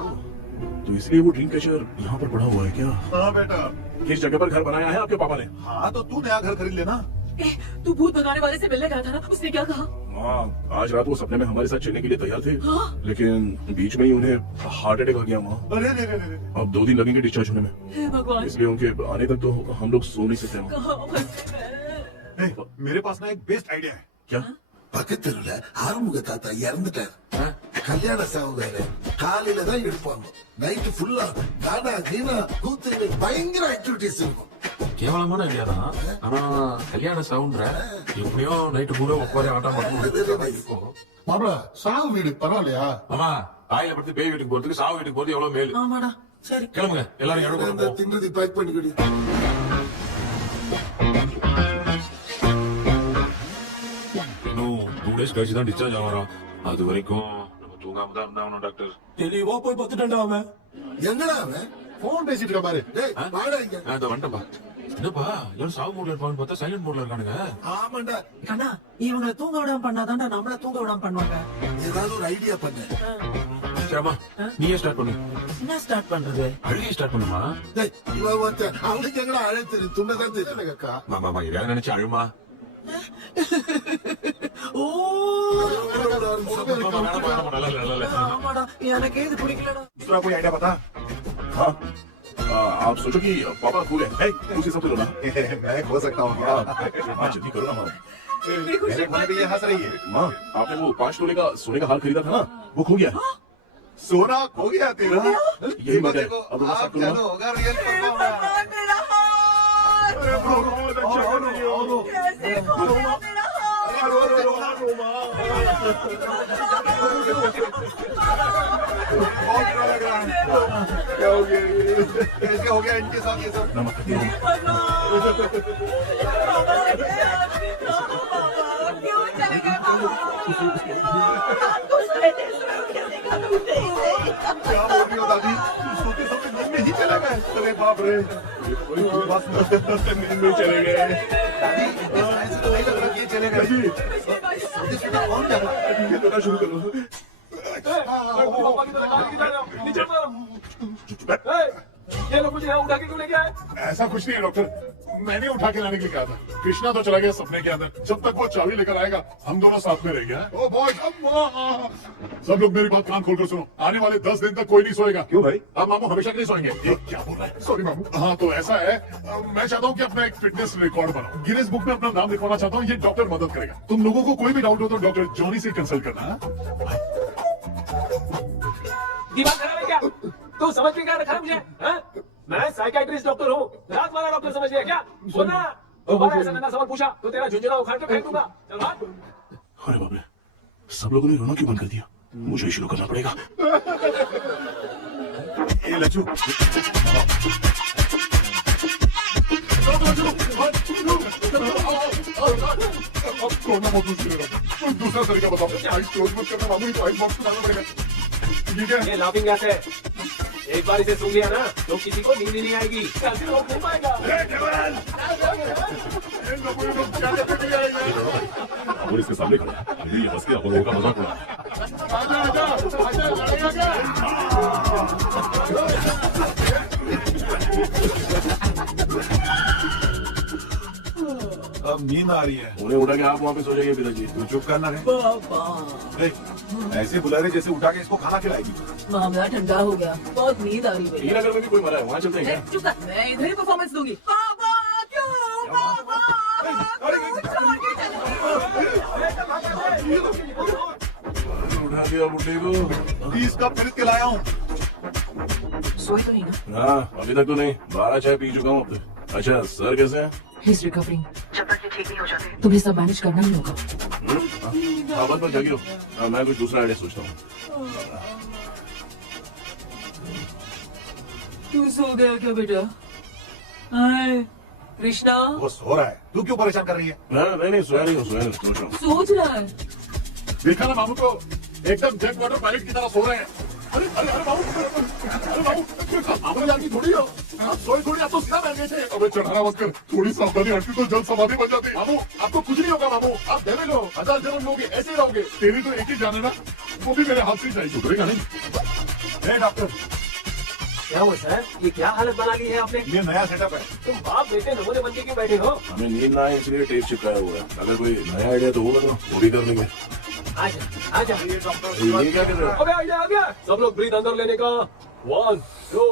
तो इसलिए वो ड्रीम कैचर यहाँ पर पड़ा हुआ है क्या? हाँ बेटा। किस जगह पर घर बनाया है आपके पापा ने? हाँ, तो तू नया घर खरीद लेना। तू भूत भगाने वाले से मिलने गया था ना? उसने क्या कहा? हाँ, आज रात वो सपने में हमारे साथ चलने के लिए तैयार थे। हाँ? लेकिन बीच में ही उन्हें हार्ट अटैक आ गया माँ। अरे अरे अरे अरे। अब 2 दिन लगेंगे डिस्चार्ज होने में। हे भगवान। इसलिए उनके आने तक तो हम लोग सो नहीं सकते माँ। कहाँ फंसे मैं? मेरे पास ना एक बेस्ट आइडिया है। क्या? பக்கத்துல ஆறுமுக தாத்தா இறந்துட்டார். கல்யாண சாவு வேற. காலையில தான் எடுப்பாங்க. நைட்டு ஃபுல்லா காடா கீனா கூத்து பயங்கர ஆக்டிவிட்டிஸ் இருக்கும். கேவலமான ஐடியா தான். ஆனா கல்யாண சாவுன்ற எப்படியோ நைட்டு கூட உட்கார ஆட்டம் இருக்கும். மாப்ள, சாவு வீடு பரவாயில்லையா? ஆமா, தாயில படுத்து பேய் வீட்டுக்கு போறதுக்கு சாவு வீட்டுக்கு போறது எவ்வளவு மேலு. ஆமாடா, சரி கிளம்புங்க எல்லாரும் எழுந்து தின்றதை பேக் பண்ணிக்கிடு. இன்னும் 2 days கழிச்சு தான் டிஸ்சார்ஜ் ஆவாராம். அது வரைக்கும் நம்ம தூங்காம தான் இருந்தாகணும் டாக்டர். தெளிவா போய் பார்த்துட்டா அவன். எங்கடா அவன்? போன் பேசிட்டு இருக்க பாரு. டேய், வாடா இங்க. அந்த வந்துட்டப்பா. என்னப்பா எல்லாரும் சாவு மூட்ல இருப்பான்னு பார்த்தா சைலண்ட் மூட்ல இருக்கானுங்க. ஆமாண்டா. கண்ணா, இவங்களை தூங்க விடாம பண்ணாதான்டா நம்மள தூங்க விடாம பண்ணுவாங்க. ஏதாவது ஒரு ஐடியா பண்ணு. ஷாமா நீயே ஸ்டார்ட் பண்ணு. என்ன ஸ்டார்ட் பண்றது? அழுகே ஸ்டார்ட் பண்ணுமா? டேய், இவன் ஒருத்தன் அவனுக்கு எங்கடா அழ தெரியும்? துண்டதான் தெரியல அக்கா. மாமா இதையா நினைச்சு அழுமா? ஓ ஆமாடா எனக்கு இது பிடிக்கலடா. दूसरा कोई आइडिया बता। हाँ आप सोचो कि पापा कूल है hey, उसी सब लो ना मैं खो सकता हूँ क्या? हाँ जल्दी करो ना माँ मेरे मन भी ये हंस रही है। माँ आपने वो 5 तोले का सोने का हार खरीदा था ना वो खो गया है। सोना खो गया तेरा? यही बात है देखो, अब रोना आप स्टार्ट करो जानो ना। होगा रियल परफॉर्मर। मेरा हाथ अरे ब्रो, अच्छा नहीं हो। कैसे खो गया मेरा हाथ? बहुत बुरा लग रहा है। क्या हो गया ये? कैसे हो गया इनके साथ ये सब? नमक क्यों चले गए बाबा? आपको सोते खेलने का मूड नहीं है। क्या बोल रही हो दादी? सोते सोते नींद में ही चले गए? अरे बाप रे, बस नींद में चले गए। दादी ऐसे तो नहीं लग रहा कि ये चले गए। सोते सोते कौन जा रहा है? ये तो शुरू करो। पापा की तरह गाड़ी जा रहे हो नीचे पर ये लोग मुझे यहाँ उठा के क्यों लेके आए? ऐसा कुछ नहीं है डॉक्टर, मैंने उठा के लाने के लिए कहा था। कृष्णा तो चला गया सपने के अंदर, जब तक वो चाबी लेकर आएगा हम दोनों साथ में रह गया। ओ बॉय सब लोग मेरी बात कान खोलकर सुनो, आने वाले 10 दिन तक कोई नहीं सोएगा। क्यों भाई? अब मामू हमेशा के लिए सोएंगे। ये क्या बोल रहा है? सॉरी मामू। हाँ तो ऐसा है, मैं चाहता हूँ कि अपना एक फिटनेस रिकॉर्ड बनाओ, गिनीज बुक में अपना नाम लिखवाना चाहता हूँ। ये डॉक्टर मदद करेगा। तुम लोगों को कोई भी डाउट हो तो डॉक्टर जॉनी से कंसल्ट करना। दिमाग खराब है क्या? तू समझ में क्या रखा है मुझे? हाँ? मैं साइकियाट्रिस्ट डॉक्टर हूँ, रात वाला डॉक्टर समझ लिया क्या? सुनना, दोबारा ऐसा नन्हा सवाल पूछा तो तेरा झुंझुना उखाड़ के फेंक दूंगा। चल भाग। अरे बाप रे सब लोगों ने रोना क्यों बंद कर दिया? मुझे ही शुरू करना पड़ेगा। ये लज्जू अब छोड़ना बहुत मुश्किल है डॉक्टर, कोई दूसरा तरीका बताओ। आइस क्लोज मत करना मामू, तो आइस बॉक्स में डालना पड़ेगा। ठीक है? ये लाफिंग गैस है, एक बार इसे सूंघ लिया ना तो किसी को नींद ही नहीं आएगी। कल से लोग घूम पाएगा। और इसके सामने खड़ा है, अभी हंस के अपन लोगों का मजाक उड़ा। अब नींद आ रही है। उन्हें उठा के आप वहाँ पे सो जाइए पिताजी। तू चुप करना है। ऐसे बुला रहे जैसे उठा के इसको खाना खिलाएगी। मामला ठंडा हो गया, बहुत नींद आ रही है। हीरानगर में भी कोई मरा है, वहाँ चलते हैं क्या? चुप कर, मैं इधर ही परफॉर्मेंस दूंगी। बाबा क्यों? बाबा उठा दिया बुड्ढे को। 30 कप खरीद के लाया हूँ। सोई तो नहीं ना? हाँ अभी तक तो नहीं, 12 चाय पी चुका हूँ अब तक। अच्छा सर कैसे हैं? He's recovering. जब तक ये ठीक नहीं हो जाते तुम्हें सब मैनेज करना ही होगा। हाँ बस जागी हो। मैं कुछ दूसरा आइडिया सोचता हूँ। तू सो गया क्या बेटा? हाय कृष्णा वो सो रहा है, तू क्यों परेशान कर रही है? नहीं सोया नहीं हूँ, सोच रहा हूँ। सोच रहा है। देखा ना मामू को, एकदम जेट वाटर पायलट की तरह सो रहे हैं। अरे अरे अरे बाबू, अरे बाबू, आप जान की थोड़ी हो, आप सोए थोड़ी, आप तो सीधा बैठ गए थे। अबे चढ़ाना मत कर, थोड़ी सावधानी हटती तो जल्द समाधि बन जाती। मामू आपको कुछ नहीं होगा मामू, आप डेविल हो, 1000 जन्म लोगे, ऐसे ही रहोगे। तेरी तो एक ही जान है ना, वो भी मेरे हाथ से ही जाएगी। उतरेगा नहीं। डॉक्टर क्या हुआ सर? ये क्या हालत बना ली है आपने? ये नया सेटअप है। तुम बाप बेटे नमूने बन के क्यों बैठे हो? हमें नींद ना आए इसलिए टेप चिपकाया हुआ है। अगर कोई नया आइडिया तो होगा ना, वो भी कर लेंगे। आजा आजा। ये क्या कर रहे हो? अबे आइडिया आ गया। सब लोग ब्रीथ अंदर लेने का। 1 2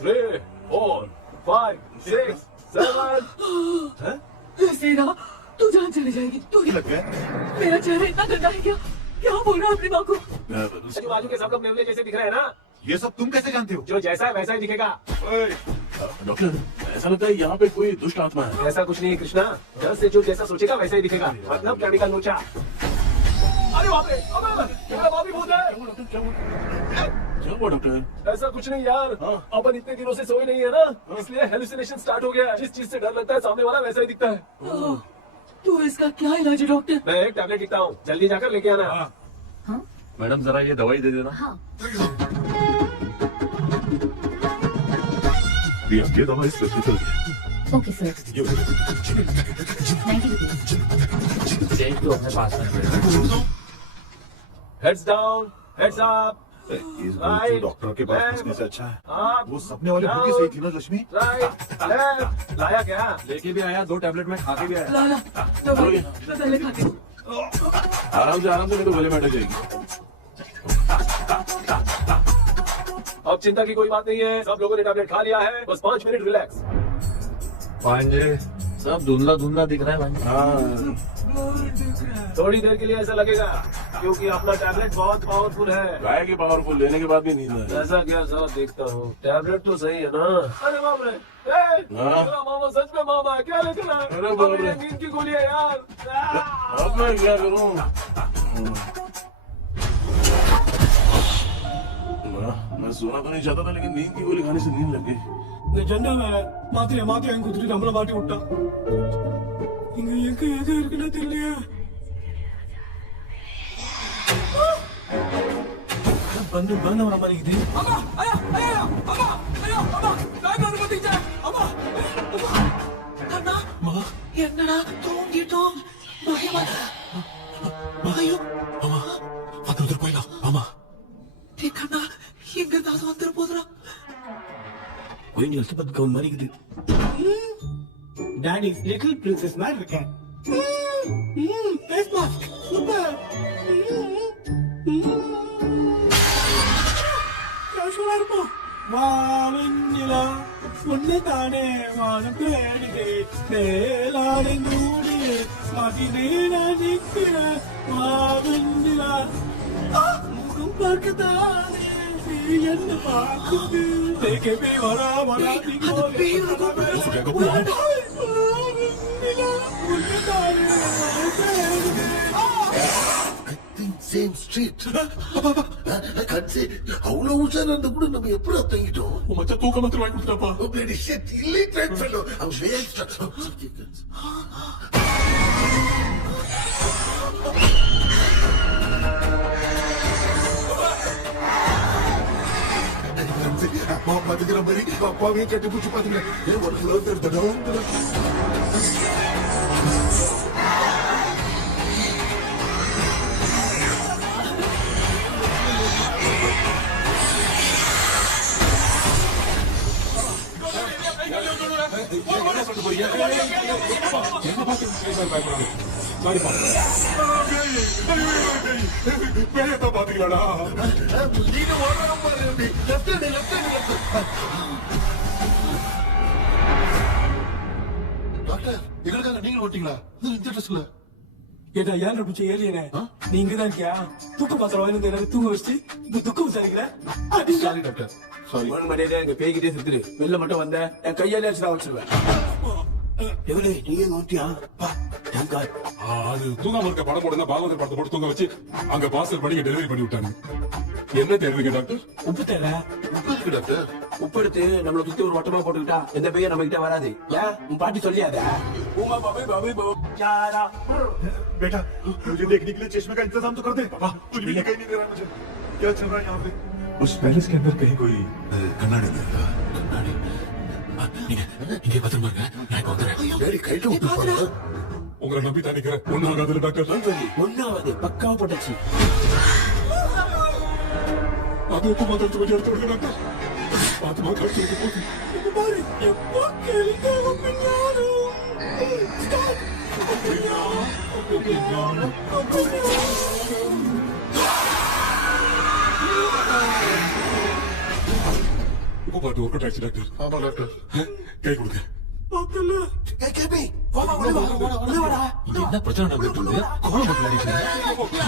3 4 5 6 7। सीधा तू जान चली जाएगी। तू लग गया। मेरा चेहरा इतना गंदा है क्या? क्या बोल रहा है अपनी माँ को? बाजू के सब लोग नेवले जैसे दिख रहे हैं ना? ये सब तुम कैसे जानते हो? जो जैसा है वैसा ही दिखेगा। डॉक्टर ऐसा लगता है यहाँ पे कोई दुष्ट आत्मा है। ऐसा कुछ नहीं है कृष्णा, डर से जो जैसा सोचेगा वैसा ही दिखेगा। मतलब केमिकल नोचा। अरे बाप रे, मेरा बाप ही भूत है। क्या हुआ डॉक्टर? ऐसा कुछ नहीं यार, अपन इतने दिनों से सोए नहीं है ना, इसलिए हेलुसिनेशन स्टार्ट हो गया है। जिस चीज से डर लगता है सामने वाला वैसा ही दिखता है। तो इसका क्या इलाज है डॉक्टर? मैं एक टैबलेट लिखता हूँ, जल्दी जाकर लेके आना। मैडम जरा ये दवाई दे देना। हाँ। ये दवा इस हॉस्पिटल की है। Okay sir. 90 रुपीज। चेंज तो अपने पास में। हेड्स डाउन, हेड्स अप, इस गोचू डॉक्टर के पास फंसने से अच्छा है वो सपने वाली बुकी सही थी ना लक्ष्मी। लाया क्या? लेके भी आया, 2 टैबलेट में खा के भी आया। ला दवाई पहले खा के। आराम से नहीं तो गले में अटक जाएगी। अब चिंता की कोई बात नहीं है, सब लोगों ने टैबलेट खा लिया है, बस 5 मिनट रिलैक्स। भांजे सब धुंधला धुंधला दिख रहा है भाई। थोड़ी देर के लिए ऐसा लगेगा क्योंकि अपना टैबलेट बहुत पावरफुल है। गाय की पावरफुल लेने के बाद भी नींद ना आए। ऐसा क्या साहब, देखता हूँ टैबलेट तो सही है ना। अरे बाप रे, मेरा मामा सच में मामा है, क्या लेकर आया? अरे बाप रे, नींद की गोली है यार। अब मैं क्या करूँ? मैं सोना तो नहीं चाहता था, लेकिन नींद की गोली खाने से नींद लग गई। நிஜம்தான் வேற மாத்திரைய மாத்தி வாங்கி கொடுத்துட்டு நம்மள மாட்டி விட்டான். இங்க எங்க எது இருக்குன்னு தெரியலையே. பண்ண வர மாதிரி இது. அம்மா ஐயா ஐயா அம்மா ஐயா அம்மா டாக்டர் வந்துட்டா அம்மா. கண்ணா மா என்னடா தூங்கிட்டோம் பயமா ஐயோ மாமா வந்து போயிடலாம் மாமா. டேய் கண்ணா எங்க தாது வந்துற போதுடா. कोई अल्तबत गौन मारी गई। डैडी लिटिल प्रिंसेस मार रखे। Face mask super. क्या शुरू हो? वावनिला उन्ने ताने वान पेड़ के लाले नूरी माटी नेना निकला वावनिला मुकुम परकताने என்ன பாக்குது தேக்கே வரா வரா திங்கோ சேம் ஸ்ட்ரீட் கட்சி அவ்வளவு உஷாரா இருந்த கூட நம்ம எப்படி தங்கிட்டோம். மச்சா தூக்க மாத்திரம் வாங்கி கொடுத்தாப்பா. Bloody shit, illiterate fellow. I'm very அப்பா பாத்துக்கிற மாதிரி அப்பாவே கட்டி பிடிச்சி பாத்துக்கிறேன். ஏன் உனக்கு தெரியுதா? பாத்தீங்களாடா டாக்டர் எங்களுக்காக நீங்க ஓட்டிங்களா இந்த ட்ரெஸ்ல? ஏடா யார் பிடிச்ச ஏலியனே, நீ இங்கதான் இருக்கியா? தூக்க பாத்திரம் வாங்கி எனக்கு தூங்க வச்சு இப்ப துக்கம் விசாரிக்கிற. Sorry doctor sorry. ஒரு மரியாதை எங்க பேய்கிட்டே சுத்துரு. வெளில மட்டும் வந்த என் கையாலே வச்சுதான் வச்சிருவேன். எவ்வளவு நீங்க நோட்டியா அது தூங்காம இருக்க படம் போடுங்க. பாகவதர் படத்தை போட்டு தூங்க வச்சு அங்க பார்சல் பண்ணி டெலிவரி பண்ணி விட்டாங்க. என்ன தேடுறீங்க டாக்டர்? உப்பு தேவை. உப்பு இருக்கு டாக்டர். உப்பு எடுத்து நம்மள சுத்தி ஒரு வட்டமா போட்டுக்கிட்டா எந்த பையன் நம்ம கிட்ட வராது. ஏன் உன் பாட்டி சொல்லியாத? बेटा मुझे देखने के लिए चश्मे का इंतजाम तो कर दे। पापा कुछ भी दिखाई नहीं दे रहा मुझे, क्या चल रहा है यहाँ पे? उस पैलेस के अंदर कहीं कोई कन्नाडी मिलेगा? கண்ணாடி நீங்க இங்கே பத்திரமா இருங்க, நான் இப்ப வந்துடுறேன். டேடி கைட்டு விட்டு பாருங்க. உங்களை நம்பி தான் நிக்கிறேன். ஒன்னும் ஆகாதுல்ல டாக்டர்? ஒன்னாவது பக்காவா போட்டாச்சு. அது உப்பு மாத்திரம் கொஞ்சம் எடுத்து விடுங்க டாக்டர். பார்த்து மாத்திரம் எடுத்து போகுது. பாரு எப்போ கேள்வி பின்னாரு உப்பு பாட்டு ஒர்க் ஆயிடுச்சு டாக்டர். ஆமா டாக்டர். கை கொடுங்க. கேபி வாடா வாடா. என்ன பிரச்சனை நடந்துட்டு இருக்கு? கோலம் போட்டு விளையாடிட்டு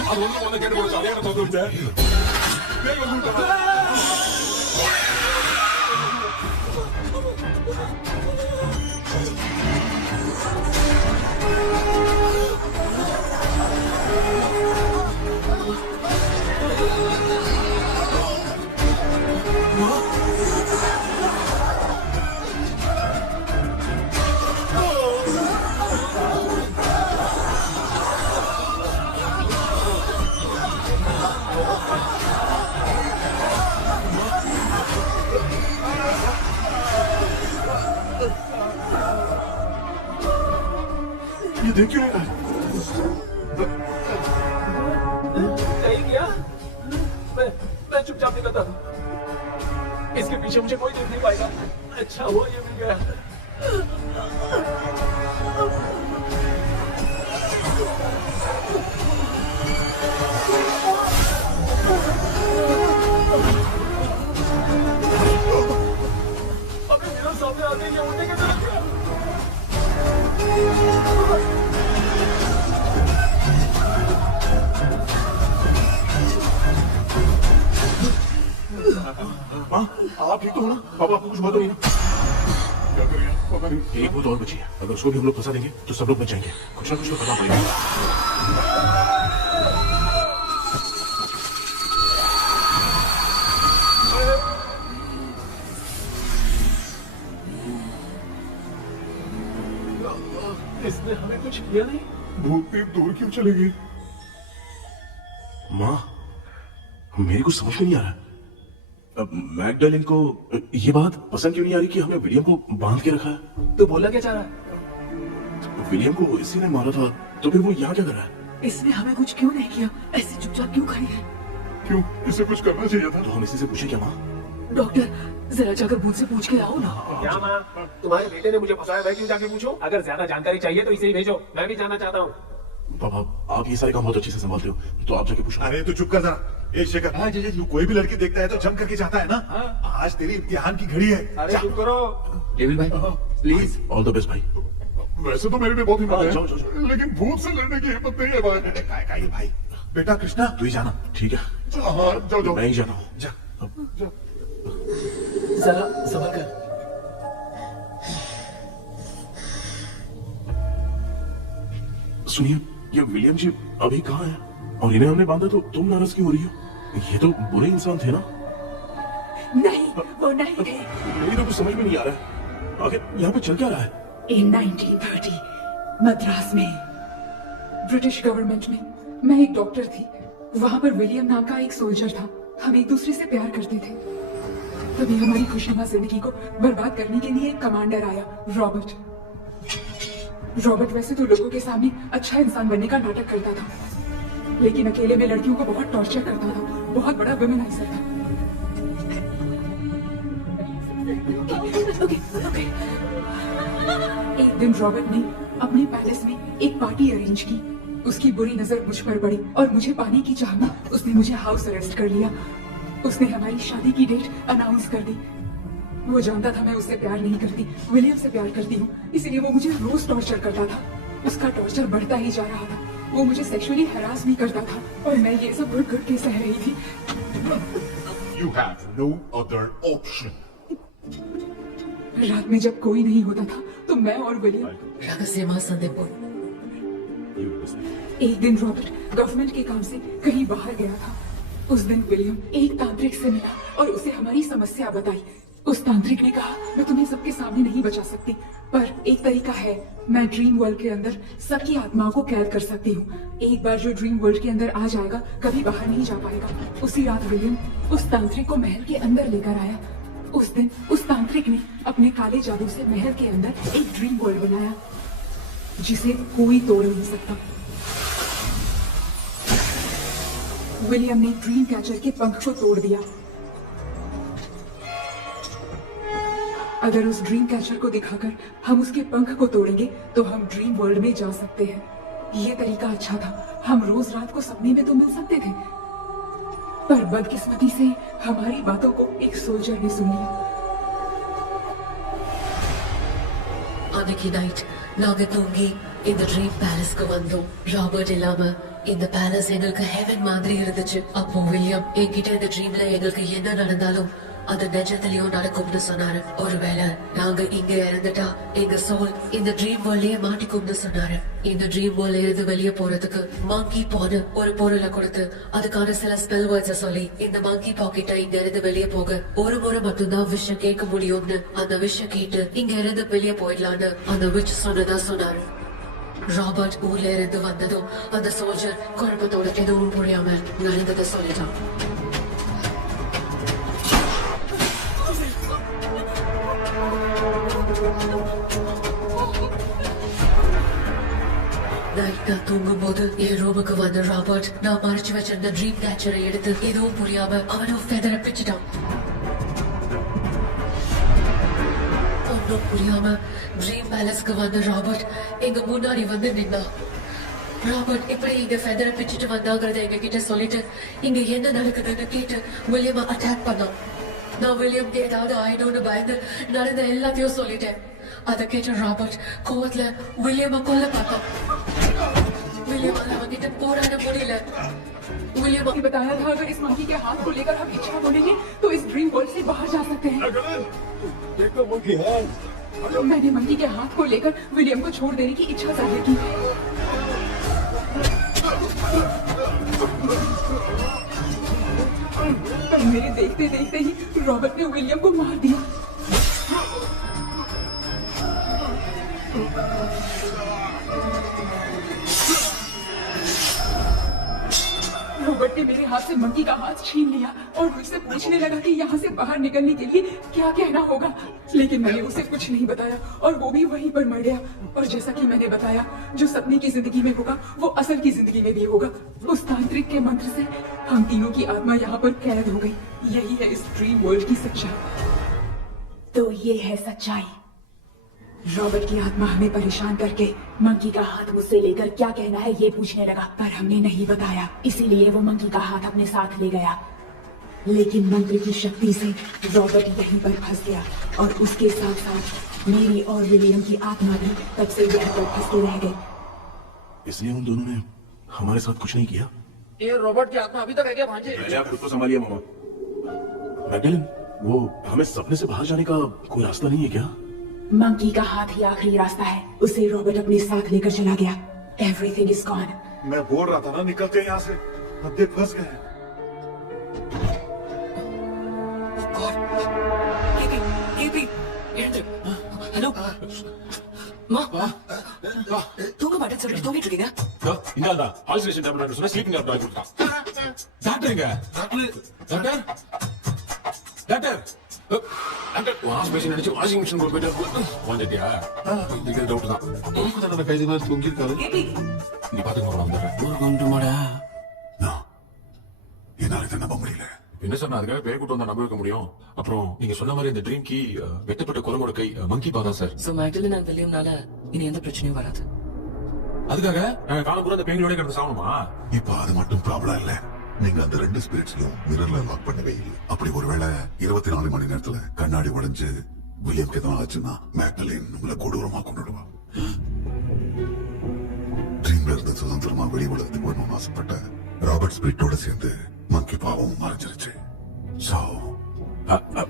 அது ஒண்ணு ஒண்ணு கேட்டு போச்சு. அதையான தோத்து விட்டேன். கை கொடுங்க. ये देखिए नहीं क्या? मैं चुपचाप निकलता था। इसके पीछे मुझे कोई देख नहीं पाएगा। अच्छा हुआ ये मिल गया। अबे मेरा सामने आते ही ये उड़ने के चला गया। माँ, आप ठीक तो हो ना? पापा आपको कुछ हुआ तो नहीं ना? क्या करें पता नहीं। एक वो और बची है, अगर उसको भी हम लोग फंसा देंगे तो सब लोग बच जाएंगे। कुछ ना कुछ तो करना पड़ेगा। इसने हमें कुछ किया नहीं। भूत प्रेत दूर क्यों चले गए? माँ, मेरे को समझ में नहीं आ रहा। अब मैगडालिन को ये बात पसंद क्यों नहीं आ रही कि हमने विलियम को बांध के रखा है? तो बोलना क्या चाह रहा है? विलियम को इसी ने मारा था, तो फिर वो यहाँ क्या कर रहा है? इसने हमें कुछ क्यों नहीं किया? ऐसे चुपचाप क्यों खड़ी है? क्यों? इसे कुछ करना चाहिए था। तो हम इसी से पूछे क्या माँ? डॉक्टर, जरा जाकर भूत से पूछ के आओ ना। क्या माँ, तुम्हारे बेटे ने मुझे फंसाया, मैं क्यों जाके पूछूं? अगर ज्यादा जानकारी चाहिए तो इसे ही भेजो, मैं भी जानना चाहता हूँ। पापा, आप ये सारे काम बहुत अच्छे से संभालते हो, तो आप जाके पूछो। अरे तू चुप कर जरा। ये शेखर, हाँ जी, तू कोई भी लड़की देखता है तो जम करके जाता है ना। आज तेरी इम्तिहान की घड़ी है। अरे चुप करो। डेविल भाई प्लीज। ऑल द बेस्ट भाई। वैसे तो मेरे में बहुत हिम्मत जाओ, है, लेकिन भूत से लड़ने की हिम्मत नहीं है भाई। काय ये भाई? बेटा कृष्णा, तू ही जाना। ठीक है, हाँ जाओ जाओ। मैं ही जाता हूँ। जा। जरा सबर कर। सुनिए, ये विलियम जी अभी कहाँ है? और इन्हें हमने बांधा तो तुम नाराज क्यों हो रही हो? ये तो बुरे इंसान थे ना? नहीं, वो नहीं थे। मेरी तो कुछ समझ में नहीं आ रहा है। आखिर यहाँ पे चल क्या रहा है? In 1930 मद्रास में ब्रिटिश गवर्नमेंट में मैं एक डॉक्टर थी। वहां पर विलियम नाम का एक सोल्जर था। हम एक दूसरे से प्यार करते थे। तभी हमारी खुशनुमा जिंदगी को बर्बाद करने के लिए एक कमांडर आया, रॉबर्ट। रॉबर्ट वैसे तो लोगों के सामने अच्छा इंसान बनने का नाटक करता था, लेकिन अकेले में लड़कियों को बहुत टॉर्चर करता था। बहुत बड़ा वुमेनाइजर था। एक दिन रॉबर्ट ने अपने पैलेस में एक पार्टी अरेंज की। उसकी बुरी नजर मुझ पर पड़ी और मुझे पाने की चाह में उसने मुझे हाउस अरेस्ट कर लिया। उसने हमारी शादी की डेट अनाउंस कर दी। वो जानता था मैं उससे प्यार नहीं करती, विलियम से प्यार करती हूँ, इसलिए वो मुझे रोज टॉर्चर करता था। उसका टॉर्चर बढ़ता ही जा रहा था। वो मुझे सेक्सुअली हरास भी करता था और मैं ये सब घुट घुट के सह रही थी। You have no other option. रात में जब कोई नहीं होता था तो मैं और विलियम एक दिन रॉबर्ट गवर्नमेंट के काम से कहीं बाहर गया था। उस दिन विलियम एक तांत्रिक से मिला और उसे हमारी समस्या बताई। उस तांत्रिक ने कहा, मैं तुम्हें सबके सामने नहीं बचा सकती, पर एक तरीका है। मैं ड्रीम वर्ल्ड के अंदर सबकी आत्माओं को कैद कर सकती हूँ। एक बार जो ड्रीम वर्ल्ड के अंदर आ जाएगा कभी बाहर नहीं जा पाएगा। उसी रात विलियम उस तांत्रिक को महल के अंदर लेकर आया। उस दिन उस तांत्रिक ने अपने काले जादू से महल के अंदर एक ड्रीम वर्ल्ड बनाया जिसे कोई तोड़ नहीं सकता। विलियम ने ड्रीम कैचर के पंख को तोड़ दिया। अगर उस ड्रीम कैचर को दिखाकर हम उसके पंख को तोड़ेंगे तो हम ड्रीम वर्ल्ड में जा सकते हैं। ये तरीका अच्छा था। हम रोज रात को सपने में तो मिल सकते थे, पर बदकिस्मती से हमारी बातों को एक सोल्जर ने सुन लिया। அன்னைக்கு நைட் நாங்க தூங்கி இந்த ட்ரீம் பேலஸ்க்கு வந்தோம். ராபர்ட் இல்லாம இந்த பேலஸ் எங்களுக்கு ஹெவன் மாதிரி இருந்துச்சு. அப்போ வில்லியம் என்கிட்ட இந்த ட்ரீம்ல எங்களுக்கு என்ன நடந்தாலும் அது நிஜத்திலயும் நடக்கும்னு சொன்னாரு. ஒருவேளை நாங்க இங்க இறந்துட்டா எங்க சோல் இந்த ட்ரீம் வேர்ல்ட்லயே மாட்டிக்கும்னு சொன்னாரு. இந்த ட்ரீம் வேர்ல்ட்ல இருந்து வெளியே போறதுக்கு மங்கி பான ஒரு பொருளை கொடுத்து அதுக்கான சில ஸ்பெல் வேர்ட்ஸை சொல்லி இந்த மங்கி பாக்கெட்டை இங்க இருந்து வெளியே போக ஒரு முறை மட்டும்தான் விஷயம் கேட்க முடியும்னு அந்த விஷயம் கேட்டு இங்க இருந்து வெளியே போயிடலான்னு அந்த விச் சொன்னதா சொன்னாரு. ராபர்ட் ஊர்ல இருந்து வந்ததும் அந்த சோல்ஜர் குழப்பத்தோட எதுவும் புரியாம நடந்ததை சொல்லிட்டான். நைட் நான் தூங்கும்போது என் ரூமுக்கு வந்த ராபர்ட் நான் மறைச்சு வச்சிருந்த ட்ரீம் கேச்சரை எடுத்து எதுவும் புரியாம அவனும் ஃபெதரை பிச்சுட்டான். ஒன்னும் புரியாம ட்ரீம் பேலஸ்க்கு வந்த ராபர்ட் எங்க முன்னாடி வந்து நின்னான். ராபர்ட் இப்படி இங்க ஃபெதரை பிச்சுட்டு வந்தாங்கிறத எங்க கிட்ட சொல்லிட்டு இங்க என்ன நடக்குதுன்னு கேட்டு வில்லியம அட்டாக் பண்ணான். நான் வில்லியம் ஏதாவது ஆயிடும்னு பயந்து நடந்த எல்லாத்தையும் சொல்லிட்டேன். அதை கேட்ட ராபர்ட் கோவத்துல வில்லியம கொல்ல பார்த்தான். विलियम அவங்கிட்ட போராட முடியல. विलियम ने बताया था अगर इस मंकी के हाथ को लेकर हम इच्छा बोलेंगे तो इस ड्रीम वर्ल्ड से बाहर जा सकते हैं. मैंने मंकी के हाथ को लेकर विलियम को छोड़ देने की इच्छा जाहिर की. पर मेरे देखते देखते ही रॉबर्ट ने विलियम को मार दिया. रॉबर्ट ने मेरे हाथ से मंकी का हाथ छीन लिया और मुझसे पूछने लगा कि यहाँ से बाहर निकलने के लिए क्या कहना होगा. लेकिन मैंने उसे कुछ नहीं बताया और वो भी वहीं पर मर गया. और जैसा कि मैंने बताया, जो सपने की जिंदगी में होगा वो असल की जिंदगी में भी होगा. उस तांत्रिक के मंत्र से हम तीनों की आत्मा यहाँ पर कैद हो गई. यही है इस ड्रीम वर्ल्ड की सच्चाई. तो ये है सच्चाई. रॉबर्ट की आत्मा हमें परेशान करके मंकी का हाथ मुझसे लेकर क्या कहना है ये पूछने लगा, पर हमने नहीं बताया. इसीलिए वो मंकी का हाथ अपने साथ ले गया. लेकिन मंत्र की शक्ति से रॉबर्ट यहीं पर फंस गया और उसके साथ साथ मेरी और विलियम की आत्मा भी तब से यहीं पर फंस के रह गई. इसलिए उन दोनों ने हमारे साथ कुछ नहीं किया. ये रॉबर्ट की आत्मा अभी तक है क्या भांजे? पहले आप खुद को संभालिए मामा. मैगडलेन, वो हमें सपने से बाहर जाने का कोई रास्ता नहीं है क्या? मंकी का हाथ ही आखिरी रास्ता है. उसे रॉबर्ट अपने साथ लेकर चला गया. Everything is gone. मैं बोल रहा था ना निकलते हैं यहाँ से, अब देख फंस गए. हेलो माँ, தூங்க மாட்டேன்னு சொல்லிட்டு தூங்கிட்டு இருக்கீங்க? இந்தாண்டா ஹாலுசினேஷன் டேப்லெட் சொன்னா ஸ்லீப்பிங் டேப்லெட் கொடுத்தா. டாக்டர்ங்க doctor doctor doctor wash basin நினைச்சு வாஷிங் மிஷின் கொண்டு போயிட்டு வந்துட்டியா? இதுக்கு டவுட் தான். தூக்கத்துல கைது மாதிரி தூங்கி இருக்காரு. நீ பாத்துக்கோ நான் வந்துடுறேன். கொண்டு மாடா என்னால இதை நம்ப முடியல. என்ன சொன்னா அதுக்காக பேய் கூட்டு வந்தா நம்ப வைக்க முடியும்? அப்புறம் நீங்க சொன்ன மாதிரி இந்த ட்ரீம் கீ வெட்டப்பட்ட குரங்கோட கை மங்கி பாதா சார். சோ மேக்டலின் அண்ட் வில்லியம்னால இனி எந்த பிரச்சனையும் வராது. அதுக்காக காலம் பூரா அந்த பெயினோட கிடந்து சாவணுமா? இப்ப அது மட்டும் ப்ராப்ளம் இல்ல. நீங்க அந்த ரெண்டு ஸ்பிரிட்ஸையும் மிரர்ல லாக் பண்ணவே இல்லை. அப்படி ஒருவேளை 24 மணி நேரத்துல கண்ணாடி உடைஞ்சு வில்லியம்க்கு எதுவும் ஆச்சுன்னா மேக்டலின் உங்களை கொடூரமா கொண்டுடுவா. ட்ரீம்ல இருந்து சுதந்திரமா வெளி உலகத்துக்கு வரணும்னு ஆசைப்பட்ட ராபர்ட் ஸ்பிரிட்டோட சேர்ந்து मंकी पावों मर So,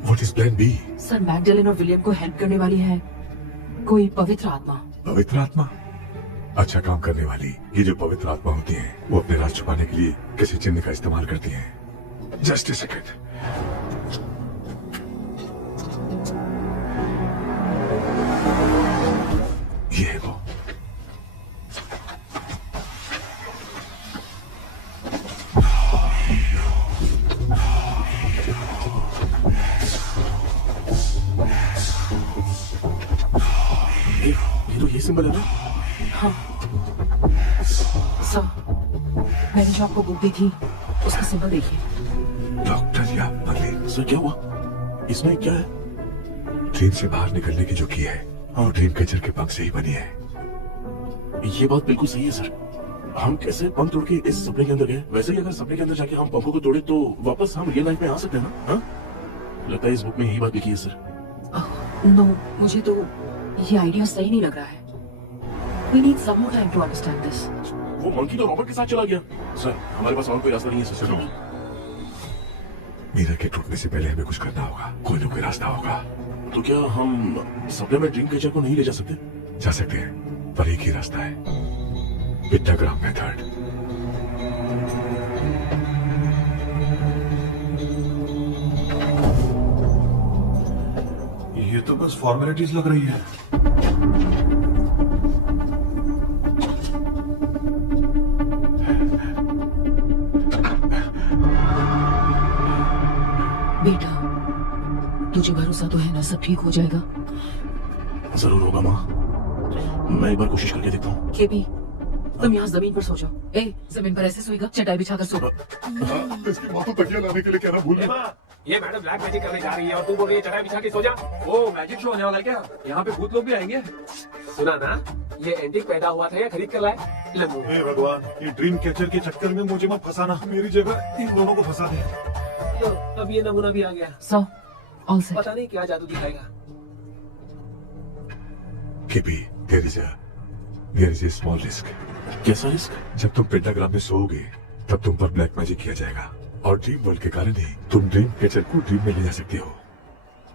what is plan B? Sir Magdalene और विलियम को हेल्प करने वाली है कोई पवित्र आत्मा. पवित्र आत्मा? अच्छा काम करने वाली ये जो पवित्र आत्मा होती हैं, वो अपने राज छुपाने के लिए किसी चिन्ह का इस्तेमाल करती हैं. Just a second. ये है वो. ये सिंबल है ना? हाँ सर, मैंने जो आपको बुक दी थी उसका सिंबल देखिए. डॉक्टर या मरली. सर क्या हुआ? इसमें क्या है? ड्रीम से बाहर निकलने की जो की है और ड्रीम कैचर के पंख से ही बनी है. ये बात बिल्कुल सही है सर. हम कैसे पंख तोड़ के इस सपने के अंदर गए? वैसे ही अगर सपने के अंदर जाके हम पंखों को तोड़े तो वापस हम रियल लाइफ में आ सकते हैं ना? हाँ? लगता है इस बुक में यही बात लिखी है सर. नो, मुझे तो ये आइडिया सही नहीं लग रहा है. We need some more time to understand this. वो मंकी तो रॉबर्ट के साथ चला गया. सर हमारे पास और कोई रास्ता नहीं है सर. मीरा के टूटने से पहले हमें कुछ करना होगा. कोई ना कोई रास्ता होगा. तो क्या हम सपने में ड्रीम कैचर को नहीं ले जा सकते? जा सकते हैं, पर एक ही रास्ता है. पिट्टाग्राम मेथड. ये तो बस फॉर्मेलिटीज लग रही है. बेटा, तुझे भरोसा तो है ना सब ठीक हो जाएगा? जरूर होगा माँ. मैं एक बार कोशिश करके देखता हूँ. केबी, तुम यहाँ जमीन पर सो जाओ। ए, जमीन पर ऐसे सोएगा, चटाई बिछाकर सो। इसकी माँ तो तकिया लाने के लिए कहना भूल गई। ये मैडम ब्लैक मैजिक करने जा रही है और तू बोल रही है चटाई बिछा के सो जा। ओ मैजिक शो होने वाला है क्या? यहाँ पे भूत लोग भी आएंगे? सुना ना, ये एंटीक पैदा हुआ था या खरीद कर लाए? लम्बू। हे भगवान, ये ड्रीम कैचर के चक्कर में मुझे मत फंसाना, मेरी जगह इन दोनों को फंसा दे। तो अब ये नमूना भी आ गया। So all set. पता नहीं क्या जादू दिखाएगा। KP, there is a small risk। कैसा रिस्क? जब तुम पेंटाग्राम में सोओगे तब तुम पर ब्लैक मैजिक किया जाएगा और ड्रीम वर्ल्ड के कारण ही तुम ड्रीम कैचर को ड्रीम में ले जा सकते हो।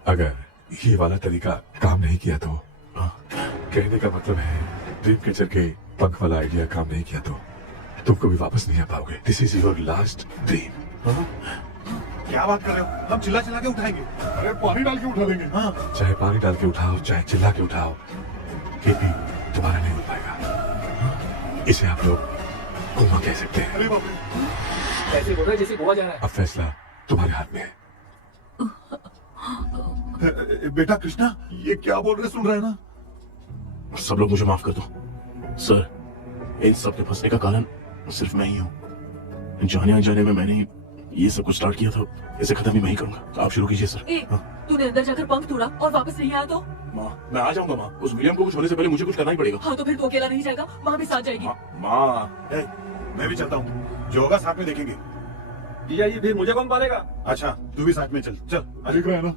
अगर ये वाला तरीका काम नहीं किया तो कहने का मतलब है ड्रीम कैचर के पंख वाला आइडिया काम नहीं किया तो तुम कभी वापस नहीं आ पाओगे। This is your last dream. क्या बात कर रहे हो? हम चिल्ला चिल्ला के उठाएंगे। अरे पानी डाल के उठा देंगे। हाँ। चाहे पानी डाल के उठाओ, चाहे चिल्ला के उठाओ, केपी तुम्हारा नहीं हो पाएगा। इसे आप लोग कोमा कह सकते हैं। अरे बाप रे, ऐसे बोल रहे जैसे गोवा जा रहा है। अब फैसला तुम्हारे हाथ में है। बेटा कृष्णा, ये क्या बोल रहे सुन रहे हैं ना? सब लोग मुझे माफ कर दो सर। इन सब के फंसने का कारण सिर्फ मैं ही हूँ। जाने अनजाने में मैंने ये सब कुछ स्टार्ट किया था, इसे खत्म भी मैं ही करूंगा। आप शुरू कीजिए सर। तूने अंदर जाकर पंख तोड़ा और वापस नहीं आया तो? माँ, मैं आ जाऊंगा माँ। उस विलियम को कुछ होने से पहले मुझे कुछ करना ही पड़ेगा। हाँ तो फिर तू अकेला नहीं जाएगा, माँ भी साथ जाएगी। माँ, मैं भी चलता हूँ, जो होगा साथ में देखेंगे। जीजा जी फिर मुझे कौन पालेगा? अच्छा तू भी साथ में चल। चल देख रहा है ना,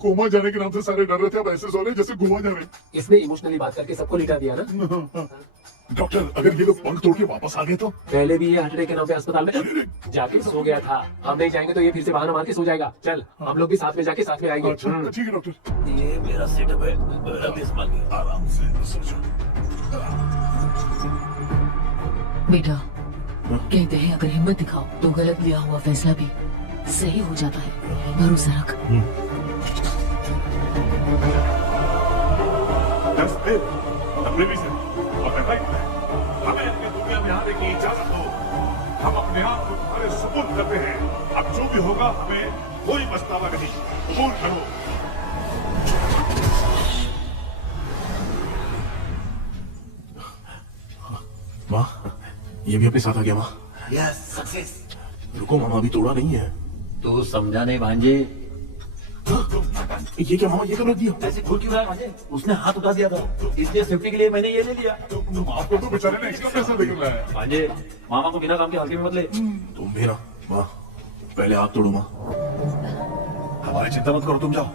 कोमा जाने के नाम से सारे डर रहे थे, अब ऐसे सो रहे जैसे गोवा जा रहे। इसने इमोशनली बात करके सबको लिटा दिया ना। डॉक्टर, अगर ये लोग पंख तोड़ के वापस आ गए तो? पहले भी ये हार्ट अटैक के नाम पे अस्पताल में जाके सो गया था। हम नहीं जाएंगे तो ये फिर से बहाना मार के सो जाएगा। चल हम लोग भी साथ में जाके साथ में आएंगे। अच्छा ठीक है डॉक्टर। ये मेरा सेटअप है, अब इस बार आराम से सो जाओ। बेटा, कहते हैं अगर हिम्मत दिखाओ तो गलत लिया हुआ फैसला भी सही हो जाता है। भरोसा रख। हमें अपनी दुनिया में आने की इजाजत दो। हम अपने आप को तुम्हारे सुपुर्द करते हैं। अब जो भी होगा हमें कोई पछतावा नहीं। कबूल करो। माँ, ये भी अपने साथ आ गया। माँ यस, सक्सेस। रुको मामा, अभी तोड़ा नहीं है। तू समझा नहीं भांजे। ये क्या मामा, ये कब रख दिया? ऐसे खुल क्यों रहा है भांजे? उसने हाथ उठा दिया था, इसलिए सेफ्टी के लिए मैंने ये ले लिया। आपको तो बेचारे ने एक्स्ट्रा पैसा दे रहा है। भांजे, मामा को बिना काम के हल्के में मत ले। तुम भी ना। माँ, पहले हाथ तोड़ो माँ। हमारी चिंता मत करो, तुम जाओ।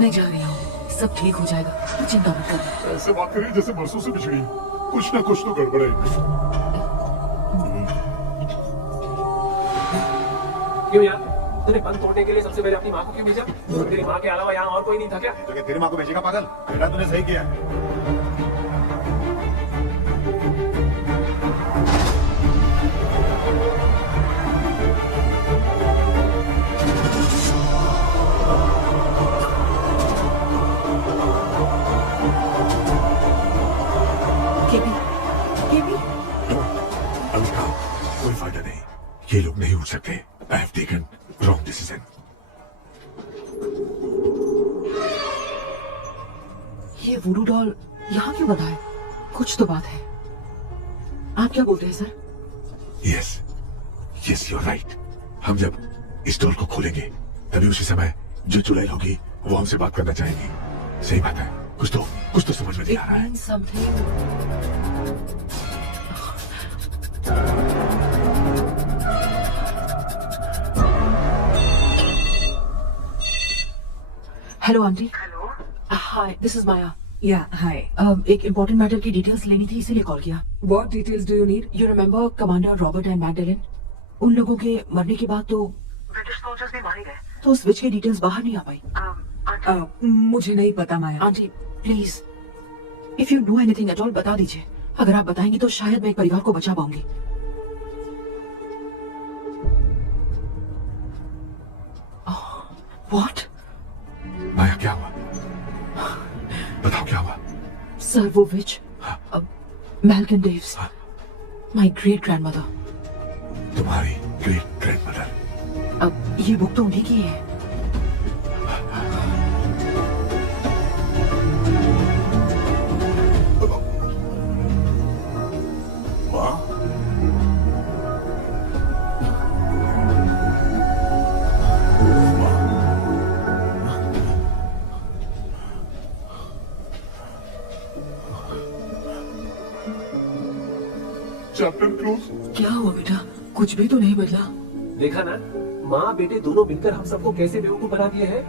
मैं जा रही हूँ, सब ठीक हो जाएगा, तू चिंता मत कर। ऐसे बात करिए जैसे बरसों से बिछड़ी। कुछ ना कुछ तो गड़बड़ है। क्यों यार, तूने पंख तोड़ने के लिए सबसे पहले अपनी माँ को क्यों भेजा? तेरी माँ के अलावा यहाँ और कोई नहीं था क्या? तो क्या तेरी माँ को भेजेगा पागल? बेटा तूने सही किया। अनुष्का, कोई फायदा नहीं, ये लोग नहीं उठ सकते। I have taken wrong decision। ये वुडू डॉल यहाँ क्यों बना है? कुछ तो बात है। आप क्या बोलते हैं सर? Yes, you're right। हम जब इस डोर को खोलेंगे तभी उसी समय जो चुड़ैल होगी वो हमसे बात करना चाहेगी। सही बात है। कुछ तो समझ में नहीं आ रहा है। Hello aunty. Hello, hi, this is Maya. Yeah hi. एक इम्पोर्टेंट मैटर की डिटेल्स लेनी थी, इसीलिए कॉल किया। What details do you need? You remember commander Robert and Magdalene? उन लोगों के मरने के बाद तो ब्रिटिश सोल्जर्स भी मारे गए, तो स्विच की डिटेल्स बाहर नहीं आ पाई। मुझे नहीं पता Maya. Aunty please, if you know anything at all बता दीजिए। अगर आप बताएंगी तो शायद मैं एक परिवार को बचा पाऊंगी। व्हाट? माया, क्या हुआ? बताओ क्या हुआ? सर वो विच मैल्कन डेव्स, माय ग्रेट ग्रैंडमदर। तुम्हारी ग्रेट ग्रैंडमदर? अब ये बुक तो उन्हीं की है। Chapter close. क्या हुआ बेटा? कुछ भी तो नहीं बदला। देखा ना, माँ बेटे दोनों मिलकर हम सबको कैसे बेवकूफ बना दिए हैं।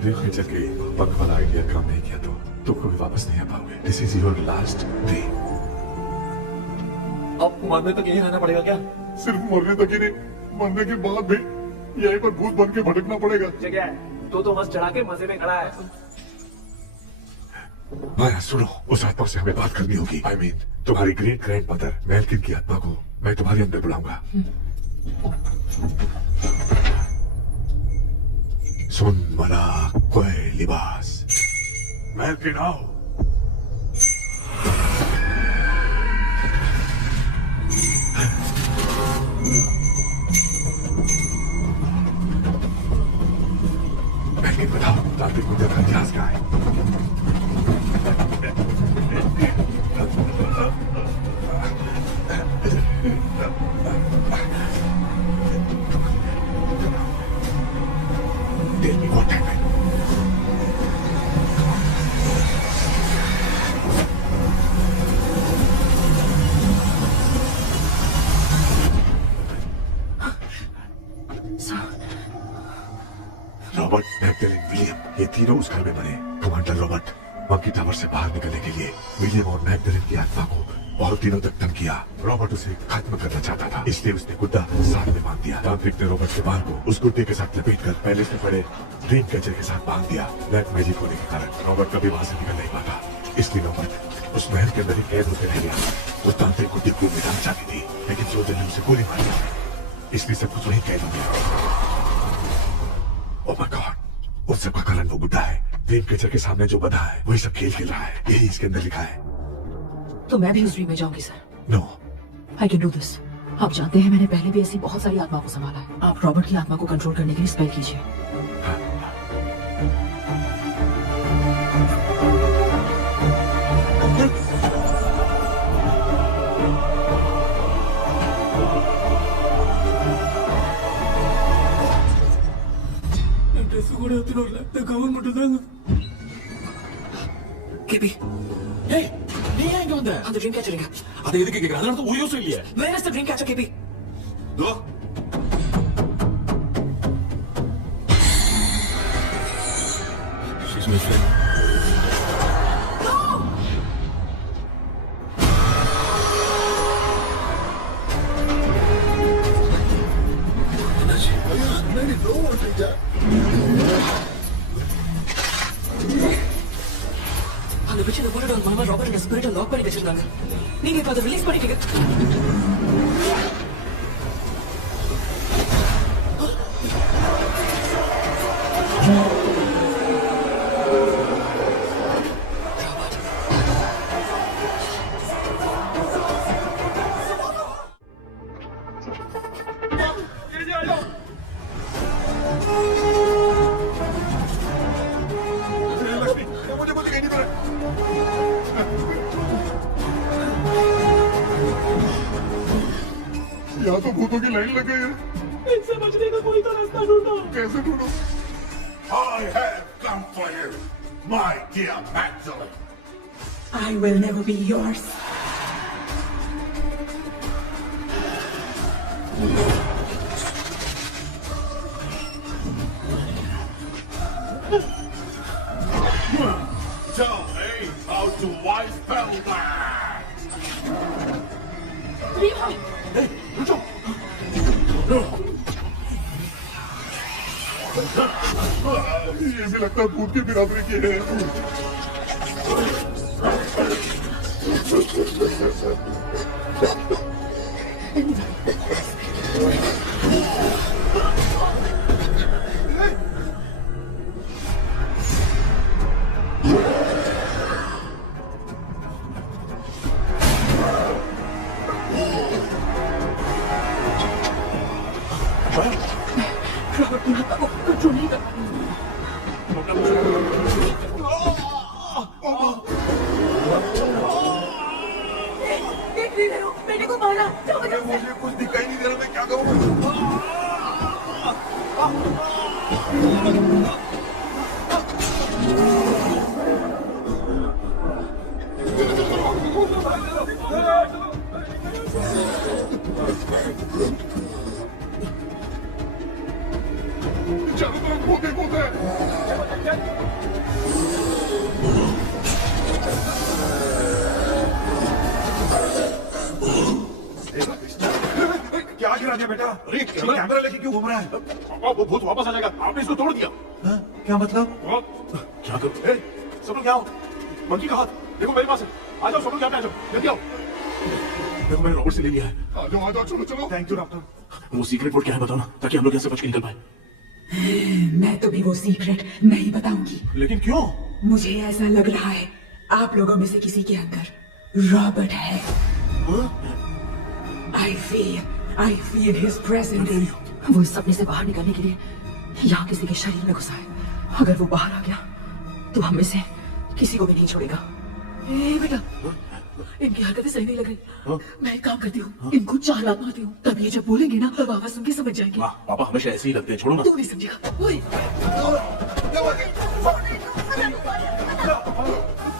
ड्रीम कैचर के पंख वाला आइडिया काम नहीं किया तो तुम कभी वापस नहीं आ पाओगे। This is your last day. अब मरने तक यही रहना पड़ेगा क्या? सिर्फ मरने तक ही नहीं, मरने के बाद भी यहीं पर भूत बन के भटकना पड़ेगा। जगह है तो मस्त चढ़ा के मजे में खड़ा है। माया सुनो, उस आत्मा से हमें बात करनी होगी। I mean, तुम्हारी ग्रेट ग्रैंड मदर मेल्किन की आत्मा को मैं तुम्हारे अंदर बुलाऊंगा। सुन मला कोई लिबास मेल्किन आओ। मेल्किन बताओ, तांत्रिक विद्या का इतिहास क्या है? Tell me what happened. Robert, Magdalene, William, ये तीनों उस घर में मरे। कमांडर रॉबर्ट मंकी टावर से बाहर निकलने के लिए विलियम और मैगडेलेन की आत्मा को बहुत दिनों तक तंग किया। रॉबर्ट उसे खत्म करना चाहता था, इसलिए उसने गुड्डा साथ में बांध दिया। तांत्रिक ने रॉबर्ट के बाल को उस गुड्डे के साथ लपेटकर पैलेस में पड़े ड्रीम कैचर के साथ बांध दिया। ब्लैक मैजिक होने के कारण रॉबर्ट कभी वहां से निकल नहीं पाता, इसलिए रॉबर्ट उस महल के अंदर ही कैद होते रह गया। वो तांत्रिक गुड्डे को मिटाना चाहती थी, लेकिन सोल्जर ने उसे गोली मार दी, इसलिए सब कुछ वही कैद हो गया। ओह माय गॉड, उस सब का कारण वो गुड्डा है। ड्रीम कैचर के सामने जो बधा है वही सब खेल खेल रहा है, यही इसके अंदर लिखा है। तो मैं भी उस ड्रीम में जाऊंगी sir. No, I can do this. आप जानते हैं मैंने पहले भी ऐसी बहुत सारी आत्मा को संभाला है। आप रॉबर्ट की आत्मा को कंट्रोल करने के लिए स्पेल कीजिए। கேபி, ஏய், நீ ஏன் இங்க வந்த? அந்த ட்ரீம் கேச்சருங்க. அதை எதுக்கு கேக்குற? அதனால தான் ஒரு யூஸ் இல்லையே. Where is the dream catcher, கேபி? தோ. She's my friend. அந்த பிச்சை போட்டு மாமா ராபர்ட் ஸ்பிரிட்டை லாக் பண்ணி வச்சிருந்தாங்க. நீங்க இப்ப அதை ரிலீஸ் பண்ணிட்டீங்க. यहाँ तो भूतों की लाइन लग गई है। इनसे बचने का कोई तो रास्ता ढूंढो। कैसे ढूंढो? I have come for you, my dear Magdalene. I will never be yours. Tell me how to wipe spell that. ये भी लगता है भूत की बिरादरी की है। कंट्रोल नहीं कर। देख नहीं रहे हो बेटे को मारा। मुझे कुछ दिखाई नहीं दे रहा, मैं क्या करूँ? चारों तरफ भूते भूत है। क्या गिरा दिया बेटा? अरे कैमरा लेके क्यों घूम रहा है? पापा वो भूत वापस आ जाएगा, आपने इसको तोड़ दिया। क्या मतलब? क्या करूं? सब लोग क्या हो? मंकी का हाथ देखो मेरे पास है। आ जाओ सब लोग यहाँ पे आ जाओ, जल्दी आओ। देखो मैंने रॉबर्ट से ले लिया है। आ जाओ चलो चलो। Thank you doctor. वो सीक्रेट वर्ड क्या है बताना, ताकि हम लोग यहाँ से बच के निकल पाए। मैं तुम्हें वो सीक्रेट नहीं बताऊंगी। लेकिन क्यों? मुझे ऐसा लग रहा है आप लोगों में से किसी के अंदर रॉबर्ट है। I feel his presence. वो इस सपने से बाहर निकलने के लिए यहाँ किसी के शरीर में घुसा है। अगर वो बाहर आ गया तो हम में से किसी को भी नहीं छोड़ेगा। ए बेटा, इनकी हरकतें सही नहीं लग रही। मैं एक काम करती हूँ, इनको चालाक मारती हूँ, तब ये जब बोलेंगे ना तब आवाज सुन के समझ जाएंगे। पापा हमेशा ऐसे ही लगते हैं, छोड़ो ना। तू नहीं समझेगा। ओए,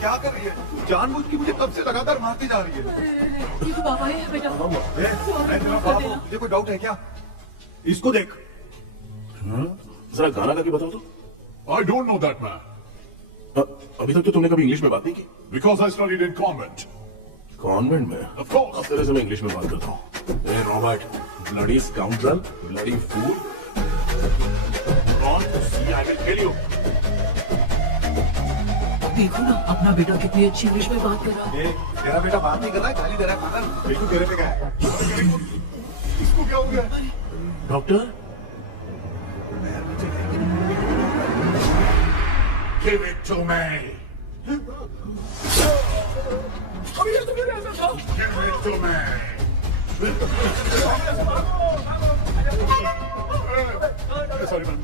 क्या कर रही है? जानबूझ के मुझे कब से लगातार मारती जा रही है। ये तो पापा है बेटा। मैं तेरा बाप हूँ, तुझे कोई डाउट है क्या? इसको देख। जरा गाना गा के बताओ तो। I don't know that man. अभी तक तो तुमने कभी इंग्लिश में बात नहीं की। Because I studied in convent. Convent में? Of course. अब तेरे से मैं इंग्लिश में बात करता हूँ। ए Robert, bloody scoundrel, bloody fool, gone to see I will kill you. देखो ना अपना बेटा कितनी अच्छी इंग्लिश में बात कर रहा है। तेरा बेटा बात नहीं कर रहा है, गाली दे रहा है पागल। बिल्कुल तेरे पे क्या है? इसको क्या हो गया? Doctor, Give it to me. Give it to me. Sorry, man.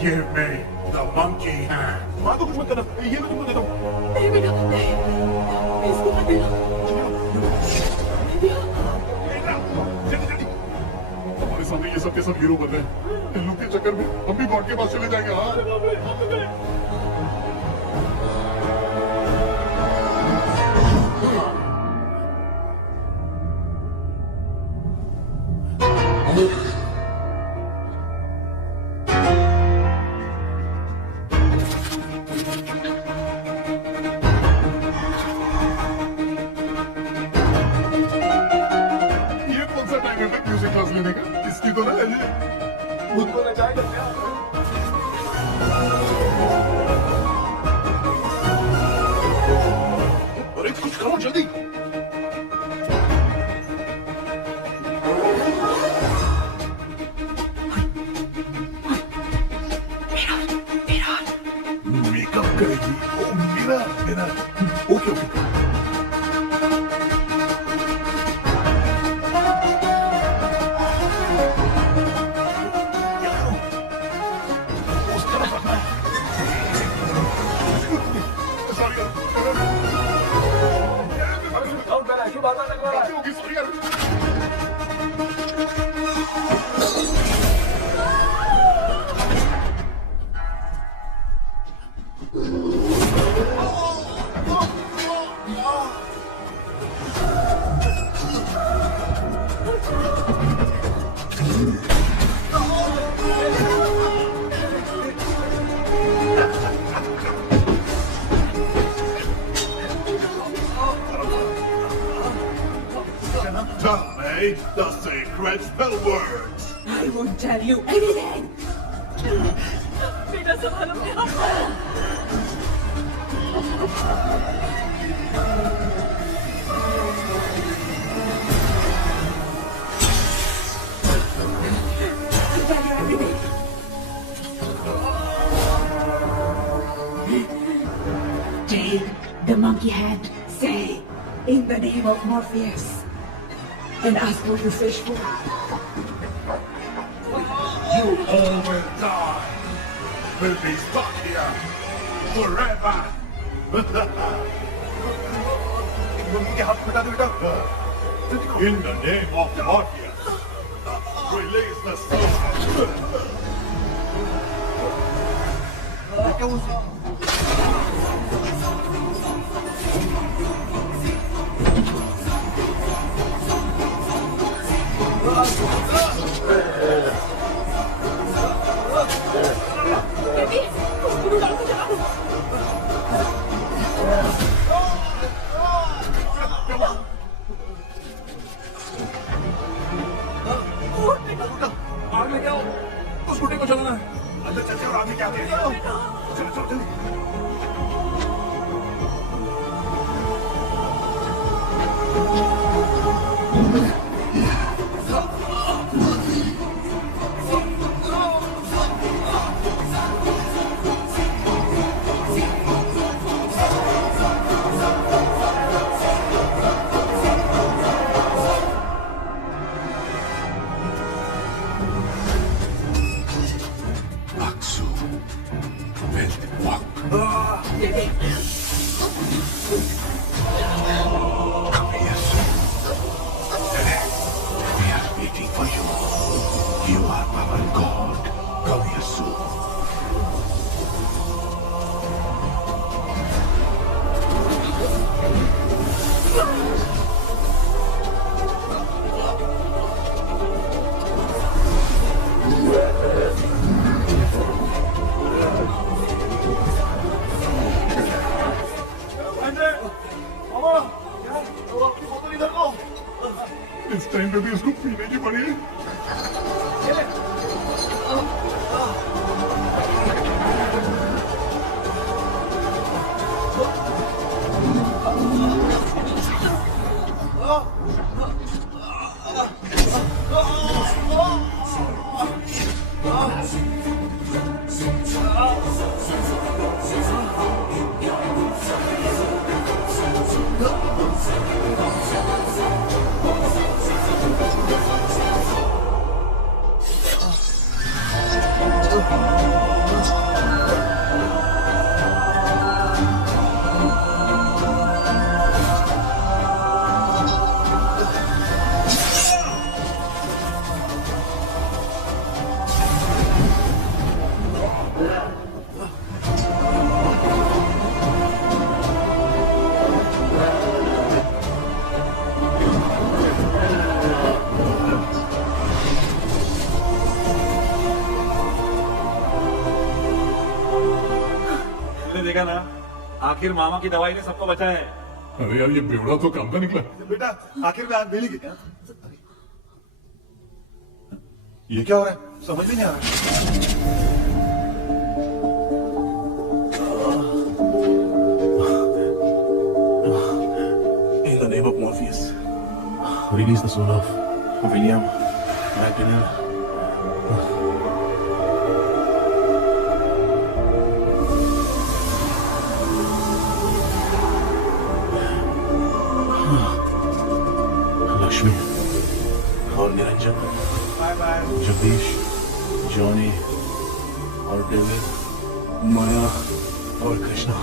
Give me the monkey hand. माँ को कुछ मत करना, ये मैं तुमको देता हूँ। नहीं बेटा, नहीं, इसको मत देना। हमारे सामने ये सब के सब हीरो बन रहे हैं। इन लोग के चक्कर में हम भी गॉड के पास चले जाएंगे। हाँ? ये कौन सा टाइम है म्यूजिक क्लास लेने का? इसकी तो ना खुद को नचाएगा क्या? अरे कुछ करो जल्दी। मेकअप करेगी। ओ मेरा okay okay. Tell me the sacred spell words. I won't tell you anything. बेटा संभालो अपने आप को। I'll tell you everything. Take the monkey hand. Say, in the name of Morpheus, and ask what you fish for. You all will die. We'll be stuck here forever. In the name of Morpheus, release the soul. Baby We are waiting for you. You are our God. Come here soon. इस time पे भी उसको पीने की पड़ी। देखा ना, आखिर मामा की दवाई ने सबको बचाया है। अरे यार ये बेवड़ा तो काम का निकला। बेटा आखिर में आग मिली की ये क्या हो रहा है समझ में नहीं आ रहा। In the name of Morpheus, release the soul of William McDaniel. Lakshmi और निरंजन, जगदीश, जॉनी और डेविड, माया और कृष्णा।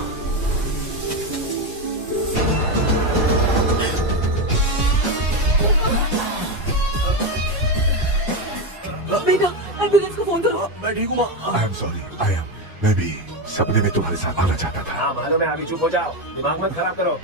बेटा एम्बुलेंस को फोन करो। मैं ठीक हूँ। I am sorry, I am. मैं भी सपने में तुम्हारे साथ आना चाहता था। हाँ मालूम है, अभी चुप हो जाओ, दिमाग मत खराब करो।